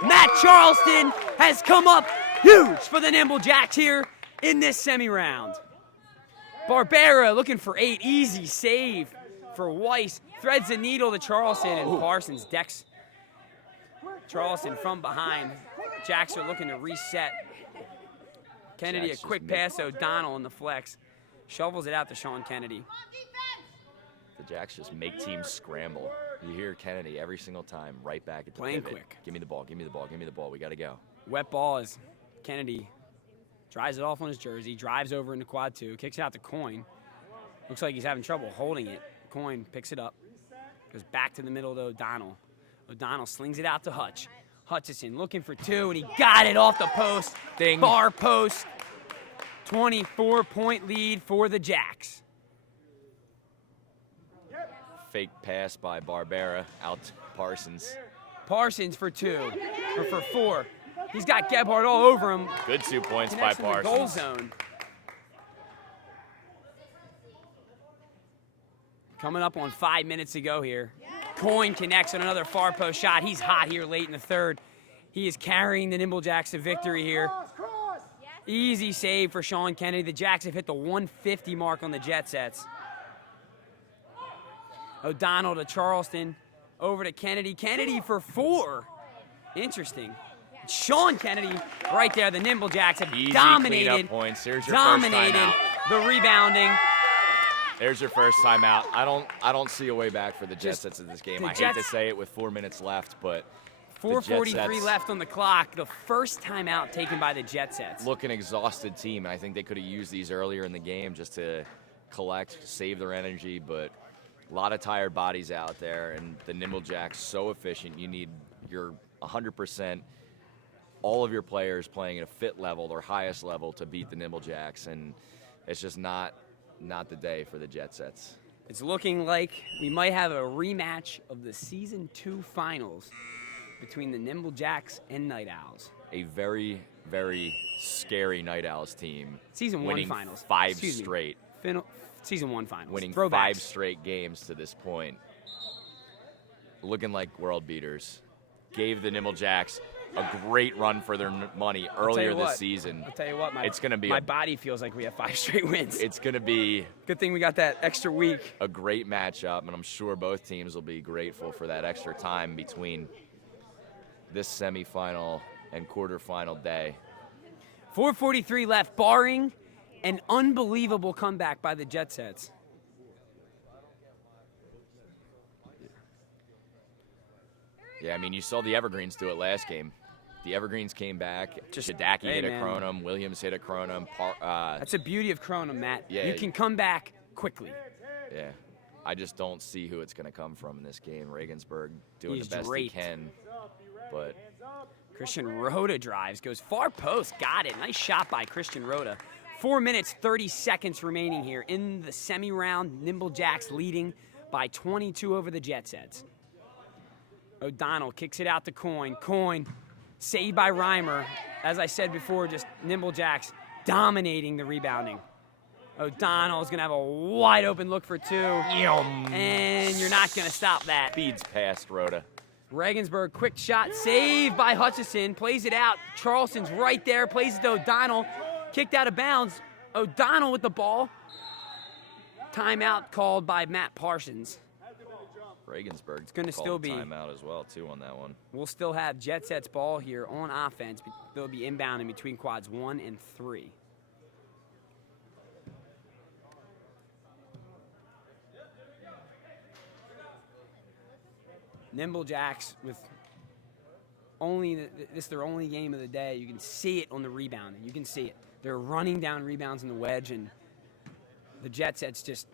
Matt Charleston has come up huge for the Nimble Jacks here in this semi-round. Barbera looking for 8. Easy save for Weiss. Threads the needle to Charleston, and Parsons decks Charleston from behind. Jacks are looking to reset. Kennedy, Jacks a quick pass to O'Donnell in the flex. Shovels it out to Sean Kennedy. The Jacks just make teams scramble. You hear Kennedy every single time, right back at the Playing pivot. quick. Give me the ball, give me the ball, give me the ball. We got to go. Wet ball as Kennedy dries it off on his jersey, drives over into quad 2, kicks it out to Coyne. Looks like he's having trouble holding it. Coyne picks it up, goes back to the middle to O'Donnell. O'Donnell slings it out to Hutch. Hutchison looking for 2, and he got it off the post. Ding. Far post. 24-point lead for the Jacks. Fake pass by Barbera out to Parsons. Parsons for 2, or for 4. He's got Gebhardt all over him. Good 2 points by Connects in the Parsons. goal zone. Coming up on 5 minutes to go here. Coyne connects on another far post shot. He's hot here late in the third. He is carrying the Nimble Jacks to victory here. Easy save for Sean Kennedy. The Jacks have hit the 150 mark on the jet sets. O'Donnell to Charleston. Over to Kennedy. Kennedy for 4. Interesting. Sean Kennedy right there. The Nimble Jacks have Easy dominated. cleanup points. Here's your first timeout. The rebounding. There's your first timeout. I don't see a way back for the Jet Sets in this game. I hate to say it with 4 minutes left, but 4:43 left on the clock. The first timeout taken by the Jet Sets. Look, an exhausted team, and I think they could have used these earlier in the game just to collect, save their energy, but a lot of tired bodies out there, and the Nimble Jacks so efficient. You need your 100%, all of your players playing at a fit level, their highest level, to beat the Nimble Jacks, and it's just not the day for the Jet Sets. It's looking like we might have a rematch of the Season 2 finals between the Nimble Jacks and Night Owls. A very, very scary Night Owls team. Season 1 winning finals. Five straight. Season 1 finals. Winning Throwbacks. 5 straight games to this point. Looking like world beaters. Gave the Nimble Jacks a great run for their money earlier this season. I'll tell you what, it's going to be my body feels like we have 5 straight wins. It's going to be good thing we got that extra week. A great matchup, and I'm sure both teams will be grateful for that extra time between this semifinal and quarterfinal day. 4:43 left, barring an unbelievable comeback by the Jet Sets. Yeah, I mean, you saw the Evergreens do it last game. The Evergreens came back. Shadaki hit a Kronum. Williams hit a Kronum. That's the beauty of Kronum, Matt. Yeah, you can come back quickly. Yeah. I just don't see who it's going to come from in this game. Regensburg doing He's the best draped. he can. But Christian Rhoda drives, goes far post, got it. Nice shot by Christian Rhoda. 4 minutes, 30 seconds remaining here in the semi-round. Nimble Jacks leading by 22 over the Jet Sets. O'Donnell kicks it out to Coyne. Coyne, saved by Reimer. As I said before, just Nimble Jacks dominating the rebounding. O'Donnell's going to have a wide open look for 2. And you're not going to stop that. Speeds past Rhoda. Regensburg, quick shot, saved by Hutchison. Plays it out. Charleston's right there. Plays it to O'Donnell. Kicked out of bounds. O'Donnell with the ball. Timeout called by Matt Parsons. Regensburg's going to still be timeout as well, too, on that one. We'll still have Jet Sets ball here on offense. They'll be inbounding between quads 1 and 3. Nimble Jacks with this their only game of the day. You can see it on the rebounding. You can see it. They're running down rebounds in the wedge, and the Jet Sets just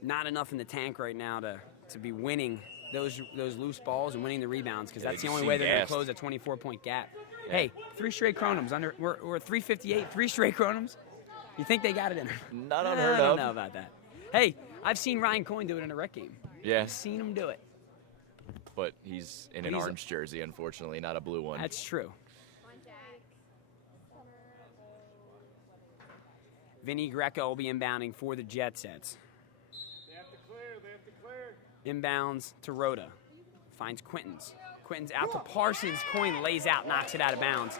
not enough in the tank right now to be winning those loose balls and winning the rebounds, because that's the only way they're going to close a 24-point gap. Yeah. Hey, 3 straight Kronums. We're 358, 3 straight Kronums. You think they got it in them? Not unheard of. I don't know about that. Hey, I've seen Ryan Coyne do it in a rec game. Yeah. I've seen him do it. But he's in an orange jersey, unfortunately, not a blue one. That's true. Vinny Greco will be inbounding for the Jet Sets. They have to clear. Inbounds to Rhoda. Finds Quintons. Quintons out to Parsons. Coyne lays out, knocks it out of bounds.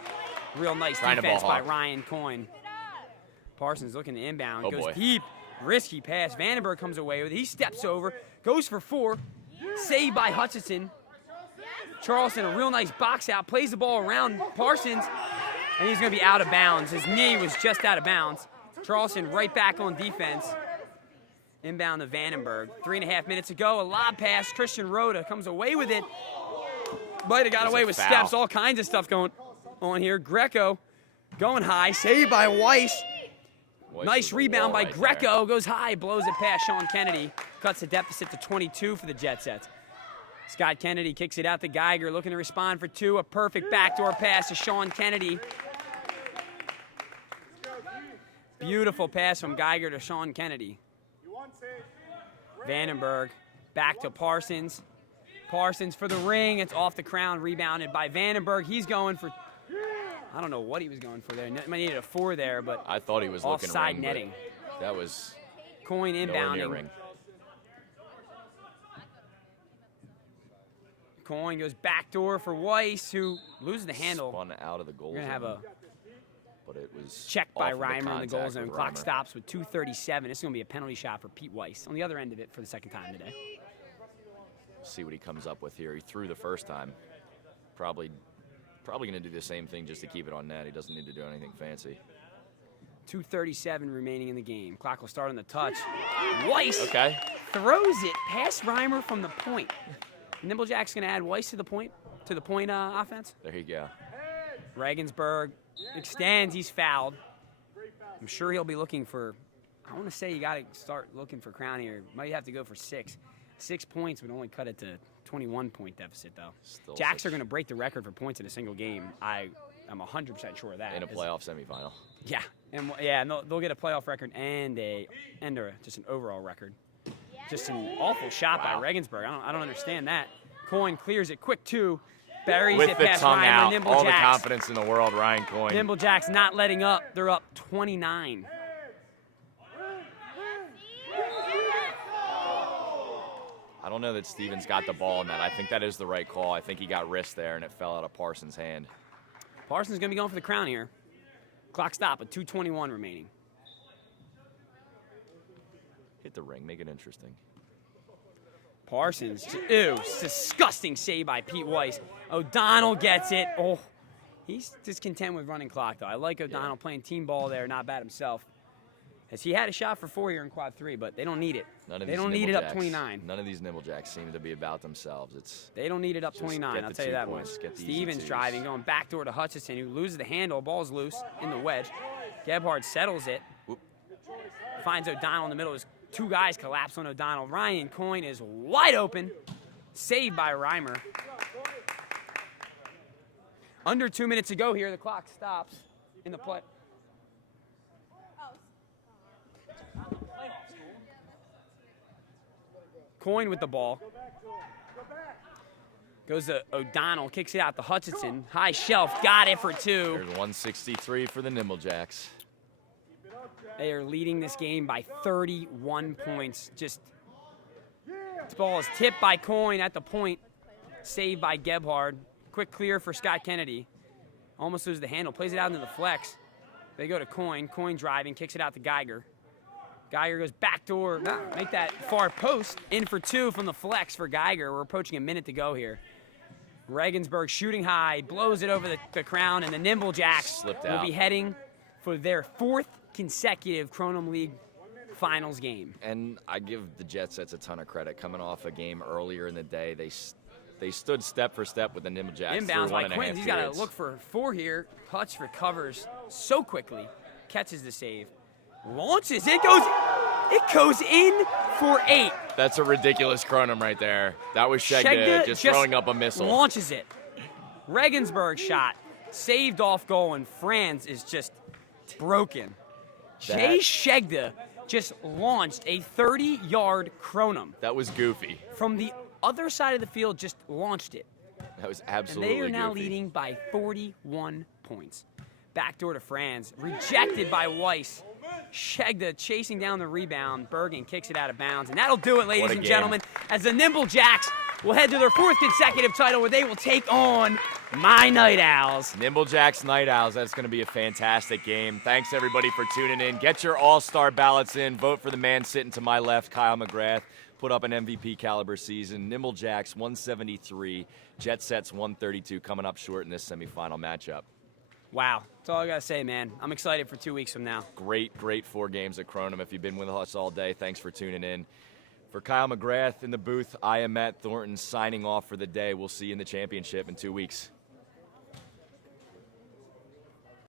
Real nice defense by Ryan Coyne. Parsons looking to inbound. Goes deep. Risky pass. Vandenberg comes away with it. He steps over. Goes for 4. Saved by Hutchison. Charleston, a real nice box out. Plays the ball around Parsons. And he's going to be out of bounds. His knee was just out of bounds. Charleston right back on defense. Inbound to Vandenberg. 3.5 minutes ago, a lob pass. Christian Rhoda comes away with it. Might have got away with steps. All kinds of stuff going on here. Greco going high. Saved by Weiss. Nice rebound by Greco. Goes high. Blows it past Sean Kennedy. Cuts the deficit to 22 for the Jet Sets. Scott Kennedy kicks it out to Geiger. Looking to respond for 2. A perfect backdoor pass to Sean Kennedy. Beautiful pass from Geiger to Sean Kennedy. Vandenberg back to Parsons. Parsons for the ring. It's off the crown. Rebounded by Vandenberg. He's going for I don't know what he was going for there. Might needed a 4 there, but I thought he was looking offside ring, netting. but that was Coin nowhere near inbounding. ring. Coin goes backdoor for Weiss, who loses the handle. Spun out of the goal We're going to have zone, a but it was check by off of Reimer in the goal contact zone. with Clock Reimer. stops with 2:37. This is going to be a penalty shot for Pete Weiss on the other end of it for the second time today. See what he comes up with here. He threw the first time. Probably going to do the same thing just to keep it on net. He doesn't need to do anything fancy. 2:37 remaining in the game. Clock will start on the touch. Weiss Okay. throws it past Reimer from the point. Nimblejack's going to add Weiss to the point offense. There you go. Regensburg extends. He's fouled. I'm sure he'll be looking for, I want to say you got to start looking for Crown here. Might have to go for 6. 6 points would only cut it to 21-point deficit, though. Still Jacks such- are going to break the record for points in a single game. I'm 100% sure of that. In a playoff semifinal. Yeah, and they'll get a playoff record and just an overall record. Just an awful shot by Regensburg. I don't understand that. Coin clears it quick too, buries With it the past tongue Reimer. out, Nimble all the Jacks. confidence in the world, Ryan Coyne. Nimblejacks not letting up. They're up 29. I don't know that Stevens got the ball in that. I think that is the right call. I think he got wrist there, and it fell out of Parsons' hand. Parsons going to be going for the crown here. Clock stop with 2:21 remaining. Hit the ring, make it interesting. Parsons, ew, disgusting save by Pete Weiss. O'Donnell gets it. Oh, he's just content with running clock, though. I like O'Donnell playing team ball there, not bad himself. As he had a shot for 4 here in quad 3, but they don't need it. They don't need it up 29. None of these Nimblejacks seem to be about themselves. They don't need it up Just 29, get I'll the tell you 2 that points, much. get the easy Stevens twos. driving, going backdoor to Hutchison, who loses the handle. Ball's loose in the wedge. Gebhard settles it. Whoop. Finds O'Donnell in the middle. His 2 guys collapse on O'Donnell. Ryan Coyne is wide open. Saved by Reimer. Under 2 minutes to go here. The clock stops in the play. Coyne with the ball. Goes to O'Donnell, kicks it out to Hutchinson. High shelf, got it for 2. There's 163 for the Nimblejacks. They are leading this game by 31 points. This ball is tipped by Coyne at the point. Saved by Gebhard. Quick clear for Scott Kennedy. Almost loses the handle. Plays it out into the flex. They go to Coyne. Coyne driving, kicks it out to Geiger. Geiger goes backdoor, make that far post. In for 2 from the flex for Geiger. We're approaching a minute to go here. Regensburg shooting high, blows it over the crown, and the Nimblejacks will be heading for their 4th consecutive Kronum League Finals game. And I give the Jet Sets a ton of credit. Coming off a game earlier in the day, they stood step for step with the Nimblejacks. Inbounds by 1.5 Quinn. He's got to periods. look for 4 here. Hutch recovers so quickly, catches the save, launches. It goes in for 8. That's a ridiculous Kronum right there. That was Shegda just throwing up a missile. Launches it. Regensburg shot, saved off goal, and Franz is just broken. Jay Shegda just launched a 30-yard Kronum. That was goofy. From the other side of the field, just launched it. That was And absolutely they are now goofy. leading by 41 points. Backdoor to Franz, rejected by Weiss. Shegda chasing down the rebound. Bergen kicks it out of bounds. And that'll do it, ladies and game. gentlemen, as the Nimblejacks will head to their 4th consecutive title where they will take on my Night Owls. Nimblejacks Night Owls. That's going to be a fantastic game. Thanks, everybody, for tuning in. Get your all-star ballots in. Vote for the man sitting to my left, Kyle McGrath. Put up an MVP caliber season. Nimblejacks 173, Jet Sets 132 coming up short in this semifinal matchup. Wow. That's all I got to say, man. I'm excited for 2 weeks from now. Great 4 games at Kronum. If you've been with us all day, thanks for tuning in. For Kyle McGrath in the booth, I am Matt Thornton signing off for the day. We'll see you in the championship in 2 weeks.